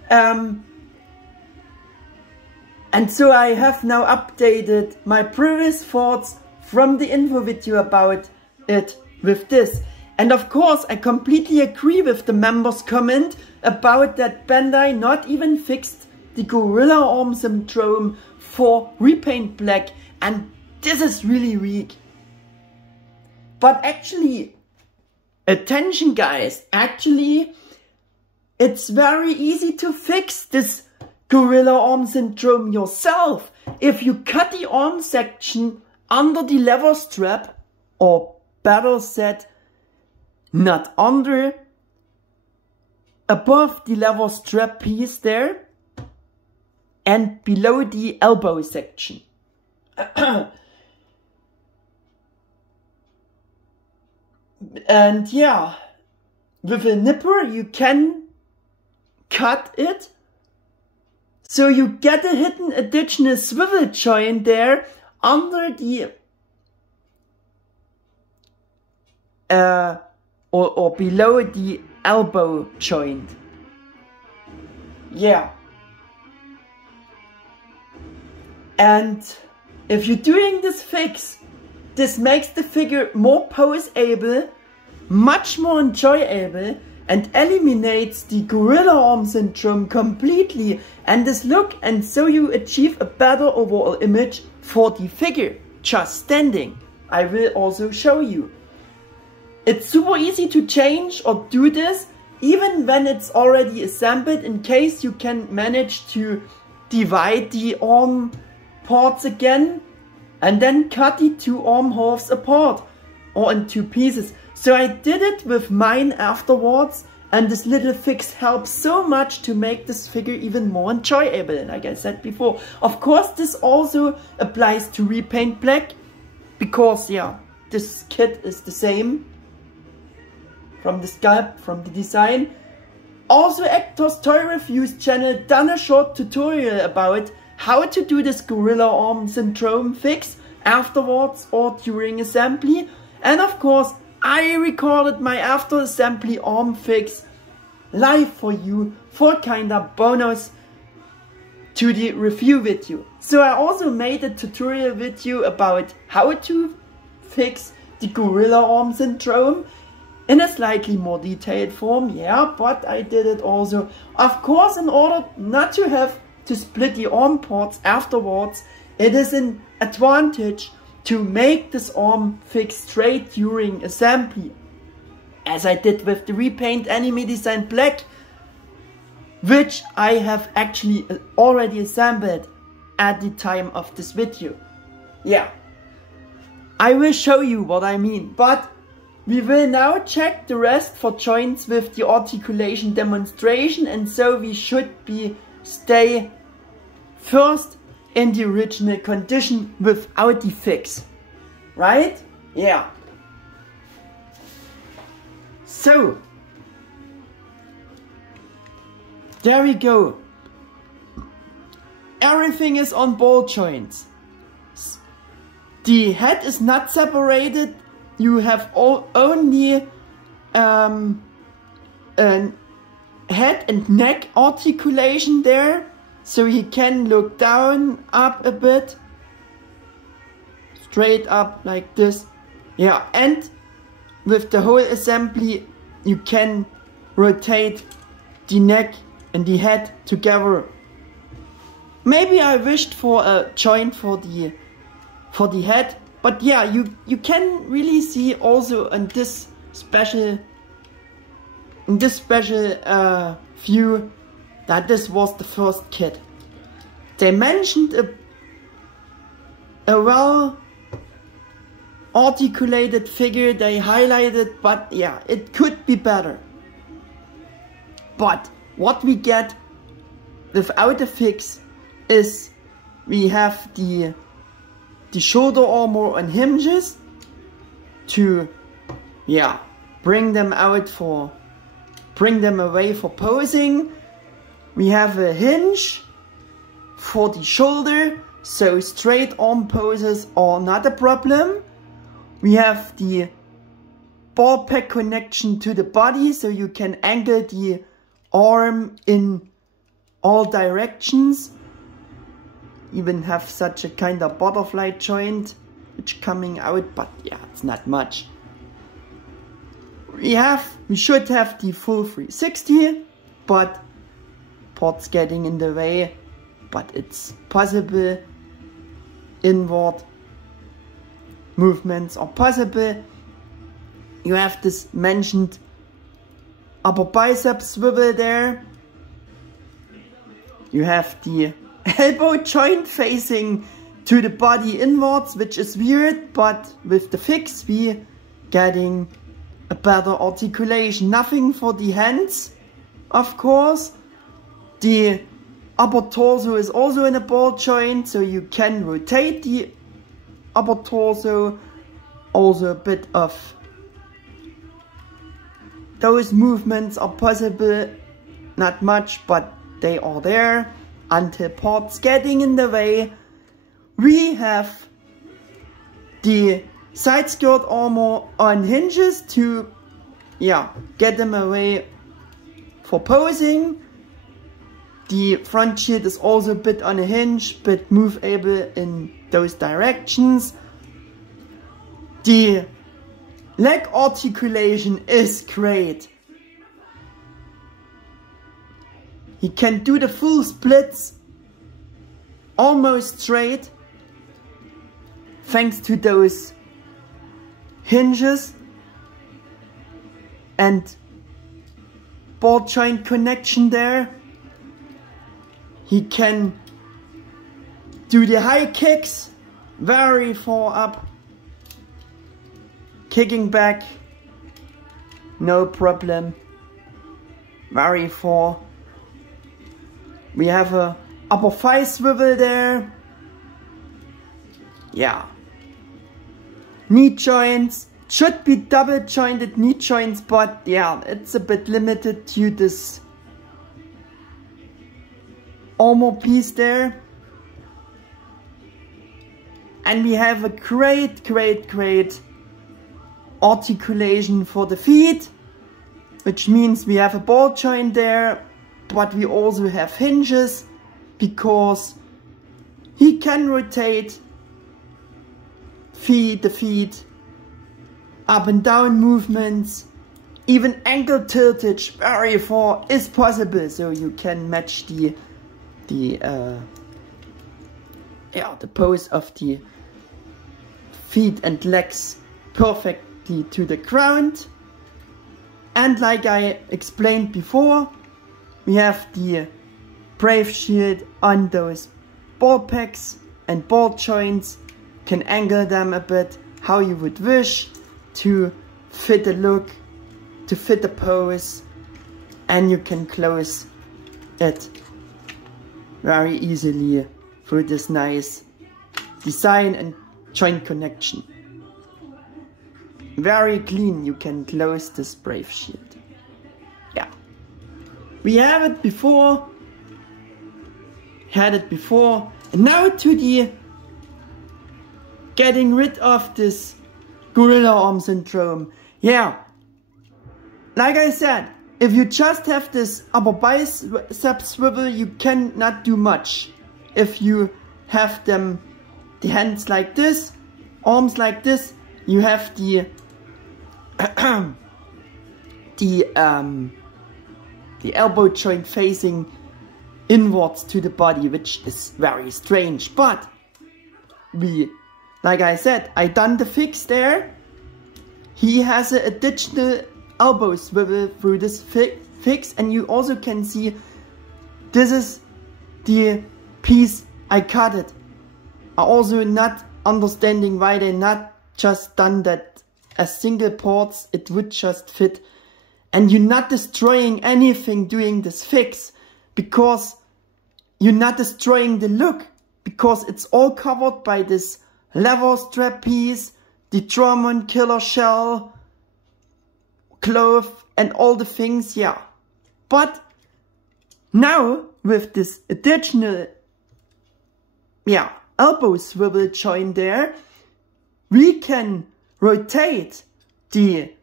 and so I have now updated my previous thoughts from the info video about it with this. And of course I completely agree with the member's comment about that Bandai not even fixed the Gorilla-Arm-Syndrom for Repaint Black, and this is really weak. But actually, attention guys, actually it's very easy to fix this Gorilla-Arm-Syndrom yourself. If you cut the arm section under the lever strap, or better said, not under, above the lever strap piece there, and below the elbow section. And yeah, with a nipper you can cut it, so you get a hidden additional swivel joint there under the or below the elbow joint. Yeah. And if you're doing this fix, This makes the figure more pose-able, much more enjoyable, and eliminates the Gorilla-Arm-Syndrom completely and this look, and so you achieve a better overall image for the figure, just standing. I will also show you. It's super easy to change or do this, even when it's already assembled, in case you can manage to divide the arm parts again and then cut the two arm halves apart or in two pieces. So I did it with mine afterwards, and this little fix helps so much to make this figure even more enjoyable, like I said before. Of course, this also applies to Repaint Black, because yeah, this kit is the same from the sculpt, from the design. Also, Actar'sToyReviews channel done a short tutorial about how to do this Gorilla-Arm-Syndrom fix afterwards or during assembly. And of course, I recorded my after assembly arm fix live for you for kinda bonus to the review video. So I also made a tutorial video about how to fix the Gorilla-Arm-Syndrom in a slightly more detailed form, yeah, but I did it also, of course, in order not to have to split the arm parts afterwards. It is an advantage to make this arm fix straight during assembly, as I did with the Repaint Anime Design Black, which I have actually already assembled at the time of this video. Yeah, I will show you what I mean, but we will now check the rest for joints with the articulation demonstration, and so we should stay first in the original condition without the fix, right? Yeah. So, there we go. Everything is on ball joints. The head is not separated. You have only a head and neck articulation there. So he can look down, up a bit, straight up like this. Yeah, and with the whole assembly, you can rotate the neck and the head together. Maybe I wished for a joint for the head, but yeah, you can really see also in this special view that this was the first kit. They mentioned a well articulated figure, they highlighted, but yeah, it could be better. But what we get without a fix is we have the shoulder armor on hinges to, yeah, bring them away for posing. We have a hinge for the shoulder, so straight arm poses are not a problem. We have the ball peg connection to the body, so you can angle the arm in all directions. Even have such a kind of butterfly joint which coming out, but yeah, it's not much. We should have the full 360, but parts getting in the way, but it's possible. Inward movements are possible. You have this mentioned upper bicep swivel there. You have the elbow joint facing to the body inwards, which is weird, but with the fix we getting a better articulation. Nothing for the hands, of course. The upper torso is also in a ball joint, so you can rotate the upper torso. Also a bit of those movements are possible, not much, but they are there until parts getting in the way. We have the side skirt armor on hinges to, yeah, get them away for posing. The front shield is also a bit on a hinge, but movable in those directions. The leg articulation is great. He can do the full splits almost straight thanks to those hinges and ball joint connection there. He can do the high kicks very far up, kicking back, no problem, very far. We have a upper thigh swivel there. Yeah. Knee joints. Should be double jointed knee joints, but yeah, it's a bit limited to this armor piece there. And we have a great articulation for the feet, which means we have a ball joint there, but we also have hinges because he can rotate the feet, up and down movements, even ankle tiltage very far is possible, so you can match the pose of the feet and legs perfectly to the ground. And like I explained before, we have the BraveShield on those ball packs and ball joints. Can angle them a bit how you would wish to fit the look, to fit the pose, and you can close it very easily through this nice design and joint connection. Very clean, you can close this BraveShield. Yeah. We have it before, had it before, and now to the getting rid of this Gorilla-Arm-Syndrom. Yeah, like I said, if you just have this upper bicep swivel, you cannot do much. If you have the hands like this, arms like this, you have the elbow joint facing inwards to the body, which is very strange. But like I said, I done the fix there. He has an additional elbow swivel through this fix, and you also can see this is the piece I cut it. I also not understanding why they not just done that as single parts, it would just fit. And you're not destroying anything doing this fix, because you're not destroying the look, because it's all covered by this leather strap piece, the Digimon killer shell, cloth, and all the things, yeah. But now with this additional, yeah, elbow swivel joint there, we can rotate the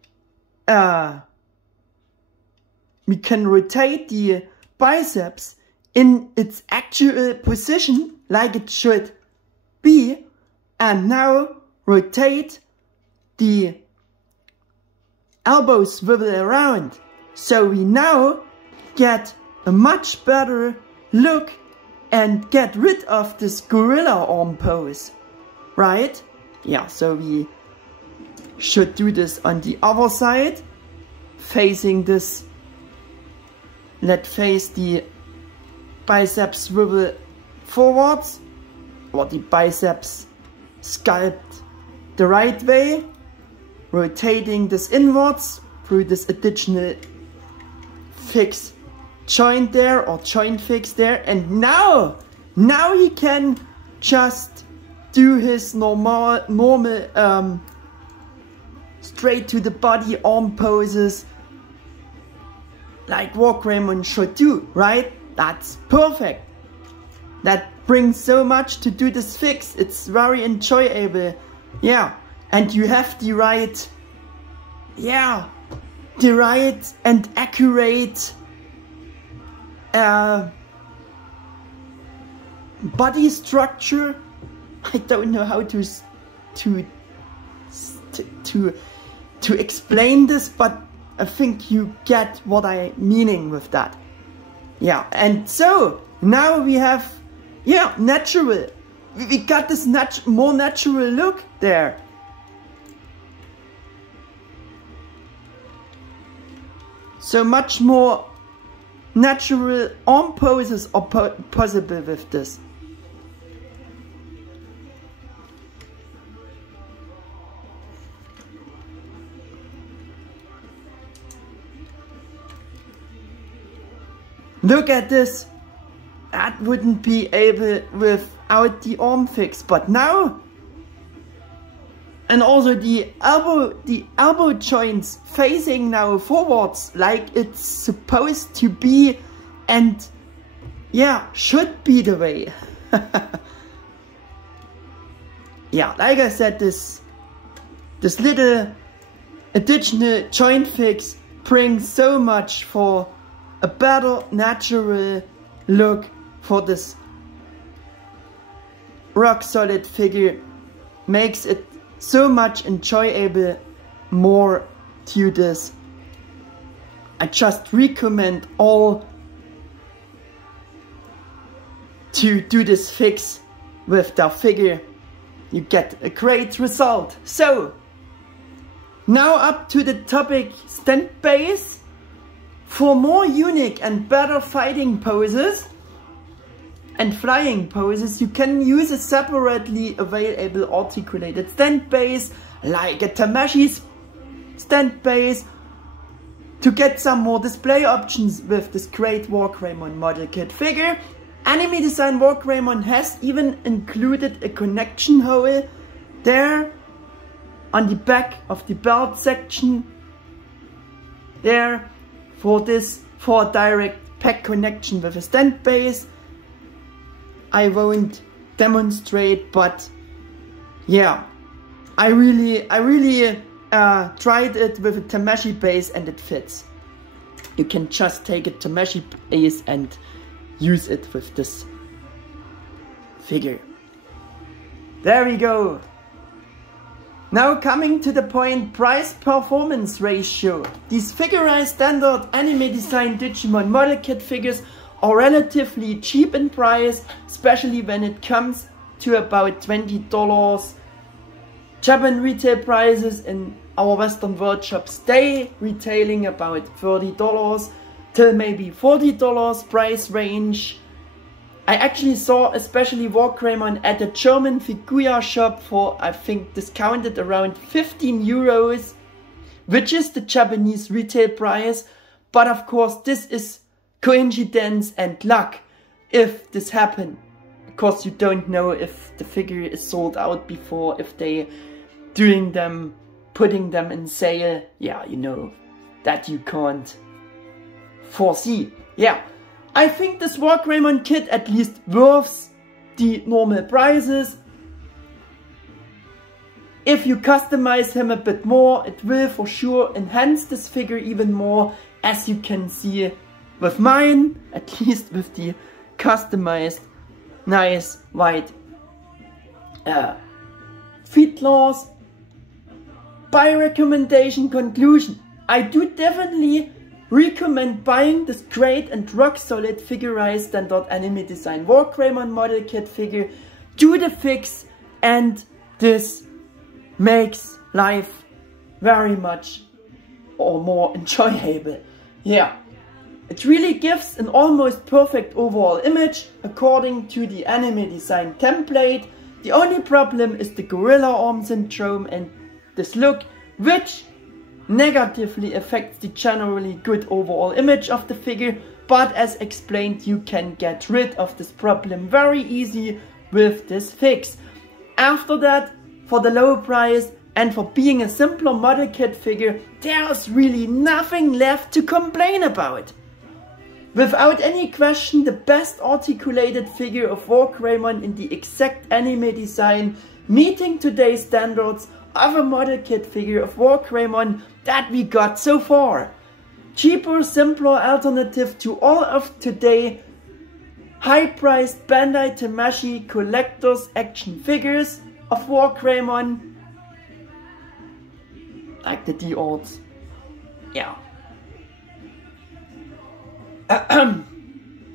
biceps in its actual position like it should be, and now rotate the elbow swivel around. So we now get a much better look and get rid of this gorilla arm pose, right? Yeah, so we should do this on the other side, facing this. Let's face the bicep swivel forwards, or the biceps sculpt the right way, rotating this inwards through this additional fix joint there, or joint fix there, and now he can just do his normal straight to the body arm poses like WarGreymon should do, right? That's perfect. That brings so much to do this fix. It's very enjoyable. Yeah, and you have the right, yeah, the right and accurate body structure. I don't know how to to explain this, but I think you get what I'm meaning with that. Yeah, and so now we have, yeah, natural. We got this more natural look there. So much more natural arm poses are possible with this. Look at this. That wouldn't be able without the arm fix, but now, and also the elbow joints facing now forwards like it's supposed to be, and yeah, should be the way. Yeah, like I said, this little additional joint fix brings so much for a better natural look for this rock solid figure, makes it so much enjoyable more to this. I just recommend all to do this fix with the figure. You get a great result. So now up to the topic standbase. For more unique and better fighting poses and flying poses, you can use a separately available articulated stand base like a Tamashii stand base to get some more display options with this great WarGreymon model kit figure. Anime Design WarGreymon has even included a connection hole there on the back of the belt section there for a direct pack connection with a stand base. I won't demonstrate, but yeah, I really tried it with a Tamashii base and it fits. You can just take a Tamashii base and use it with this figure. There we go. Now coming to the point, price-performance ratio. These Figure-rise-Standard Anime Design Digimon model kit figures are relatively cheap in price, especially when it comes to about $20. Japan retail prices in our Western world shops stay retailing about $30 till maybe $40 price range. I actually saw especially WarGreymon at a German Figure shop for, I think, discounted around 15 euros, which is the Japanese retail price. But of course, this is coincidence and luck if this happens. Because you don't know if the figure is sold out before, if they putting them in sale. Yeah, you know, that you can't foresee. Yeah. I think this WarGreymon kit at least worths the normal prices. If you customize him a bit more, it will for sure enhance this figure even more, as you can see with mine, at least with the customized nice white feet claws. By recommendation conclusion, I do definitely recommend buying this great and rock solid Figure-rise-Standard Anime Design WarGreymon model kit figure. Do the fix, and this makes life very much or more enjoyable. Yeah, it really gives an almost perfect overall image according to the Anime Design template. The only problem is the Gorilla-Arm-Syndrom and this look, which negatively affects the generally good overall image of the figure, but as explained, you can get rid of this problem very easy with this fix. After that, for the low price and for being a simpler model kit figure, there's really nothing left to complain about. Without any question, the best articulated figure of WarGreymon in the exact anime design, meeting today's standards of a model kit figure of WarGreymon that we got so far. Cheaper, simpler alternative to all of today high-priced Bandai Tamashii collector's action figures of WarGreymon. like the D-Arts. Yeah.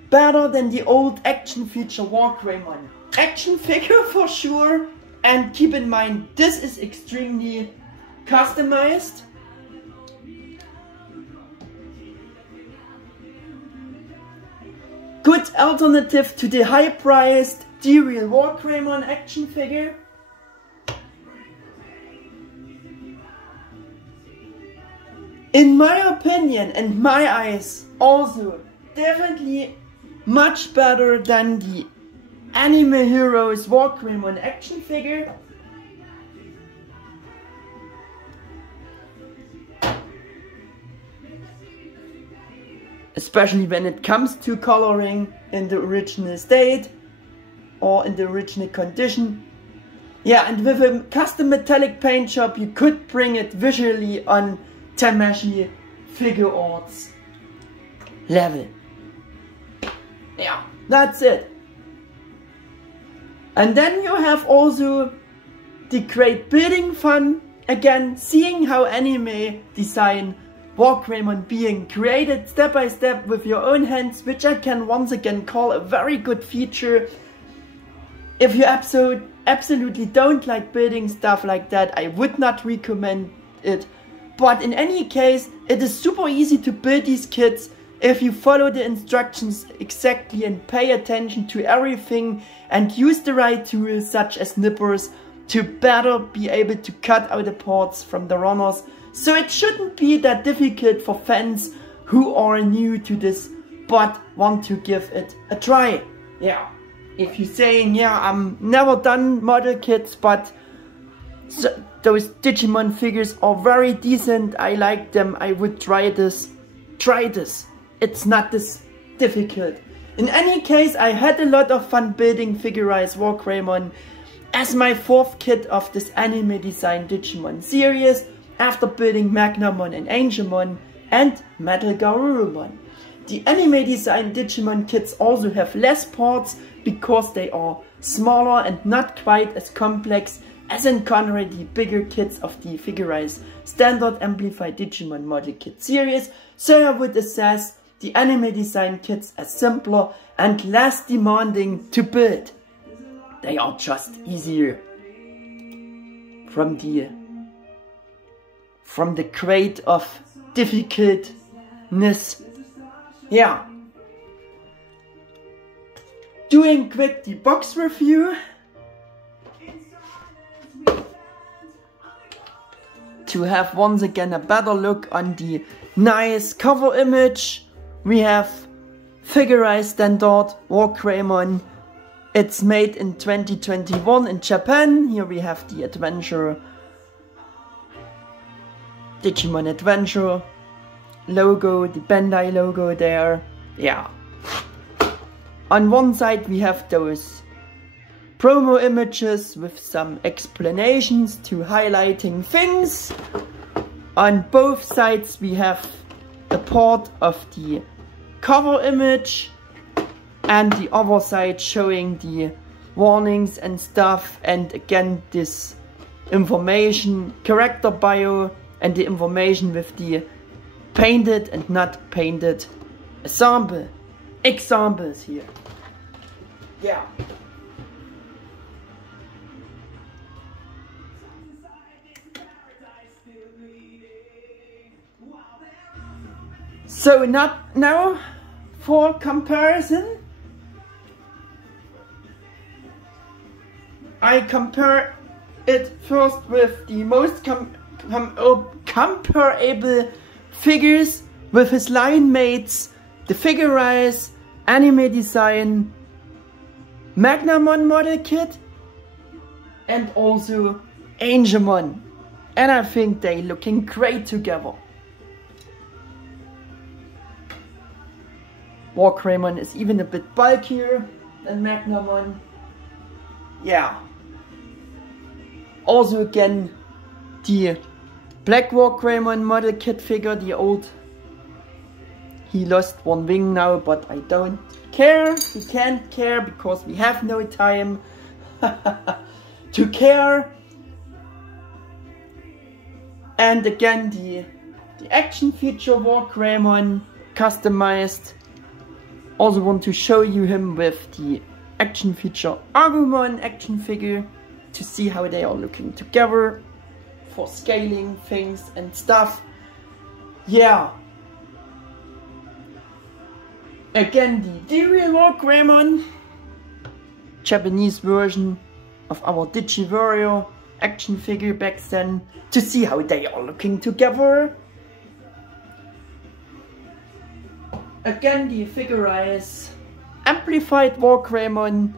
Better than the old action feature WarGreymon. Action figure for sure, and keep in mind this is extremely customized. Good alternative to the high-priced D-Real WarGreymon action figure. In my opinion and my eyes, also definitely much better than the Anime Heroes WarGreymon action figure. Especially when it comes to coloring in the original state or in the original condition. Yeah, and with a custom metallic paint job you could bring it visually on Tamashii Figuarts level. Yeah, that's it. And then you have also the great building fun, again seeing how Anime Design WarGreymon being created step by step with your own hands, which I can once again call a very good feature. If you absolutely don't like building stuff like that, I would not recommend it. But in any case, it is super easy to build these kits if you follow the instructions exactly and pay attention to everything and use the right tools such as nippers to better be able to cut out the parts from the runners. So it shouldn't be that difficult for fans who are new to this but want to give it a try. Yeah, if you're saying, yeah, I'm never done model kits, but those Digimon figures are very decent, I like them, I would try this. Try this. It's not this difficult. In any case, I had a lot of fun building Figure-rise WarGreymon as my fourth kit of this Anime Design Digimon series, after building Magnamon and Angemon and Metal Garurumon. The Anime Design Digimon kits also have less parts because they are smaller and not quite as complex as in the bigger kits of the Figure-rise Standard Amplified Digimon Model Kit series, so I would assess the Anime Design kits as simpler and less demanding to build. They are just easier. From the grade of difficultness. Yeah. Doing quick the box review. To have once again a better look on the nice cover image, we have Figure-riseStandard WarGreymon. It's made in 2021 in Japan. Here we have the adventure, Digimon Adventure logo, the Bandai logo there. Yeah. On one side we have those promo images with some explanations to highlighting things. On both sides we have a part of the cover image and the other side showing the warnings and stuff, and again this information, character bio, and the information with the painted and not painted examples here. Yeah. So not now for comparison. I compare it first with the most comparable figures with his line mates, the Figure-rise Anime Design Magnamon model kit and also Angemon, and I think they looking great together. WarGreymon is even a bit bulkier than Magnamon. Yeah. Also again the Black WarGreymon model kit figure, the old. He lost one wing now, but I don't care. We can't care because we have no time to care. And again the action feature WarGreymon customized. Also want to show you him with the action feature Agumon action figure to see how they are looking together for scaling things and stuff. Yeah. Again the real WarGreymon, Japanese version of our Digi-Warrior action figure back then, to see how they are looking together. Again the Figure-rise Amplified WarGreymon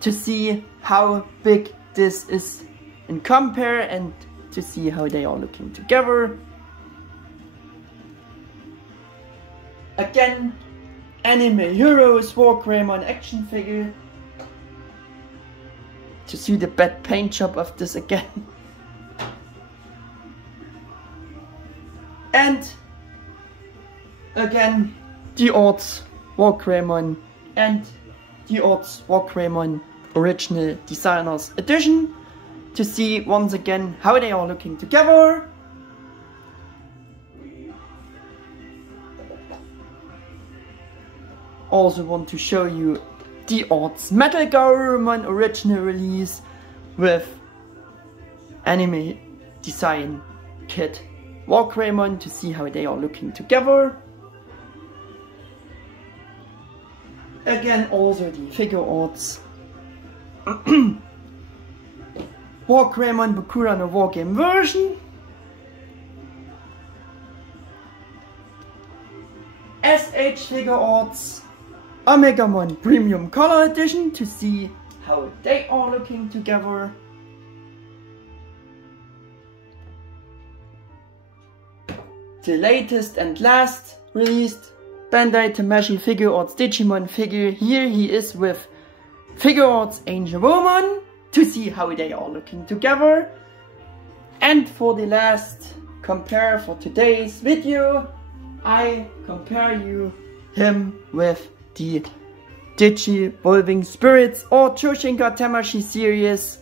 to see how big this is in compare and to see how they are looking together. Again Anime Heroes WarGreymon action figure to see the bad paint job of this again. And again DR WarGreymon and DR WarGreymon Original Designers Edition to see once again how they are looking together. Also want to show you DR Metal WarGreymon original release with Anime Design Kit WarGreymon to see how they are looking together. Again also the Figure-rise WarGreymon Bakura no Wargame version. SH Figure-rise Omegamon Premium Color Edition to see how they are looking together. The latest and last released Bandai Tamashii Figure-rise Digimon figure. Here he is with Figure-rise Angelomon to see how they are looking together. And for the last compare for today's video, I compare him with the Digi-Evolving Spirits or Choshinka Tamashii series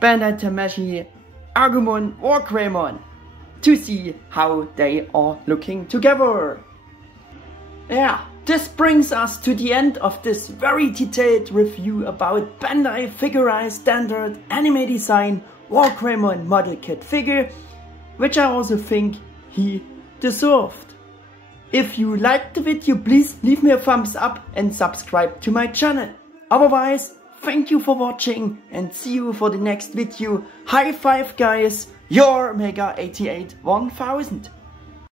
Bandai Tamashii Agumon WarGreymon to see how they are looking together. Yeah, this brings us to the end of this very detailed review about Bandai Figure-riseStandard Anime Design WarGreymon model kit figure, which I also think he deserved. If you liked the video, please leave me a thumbs up and subscribe to my channel. Otherwise, thank you for watching and see you for the next video. High five guys, your Mega 88 1000.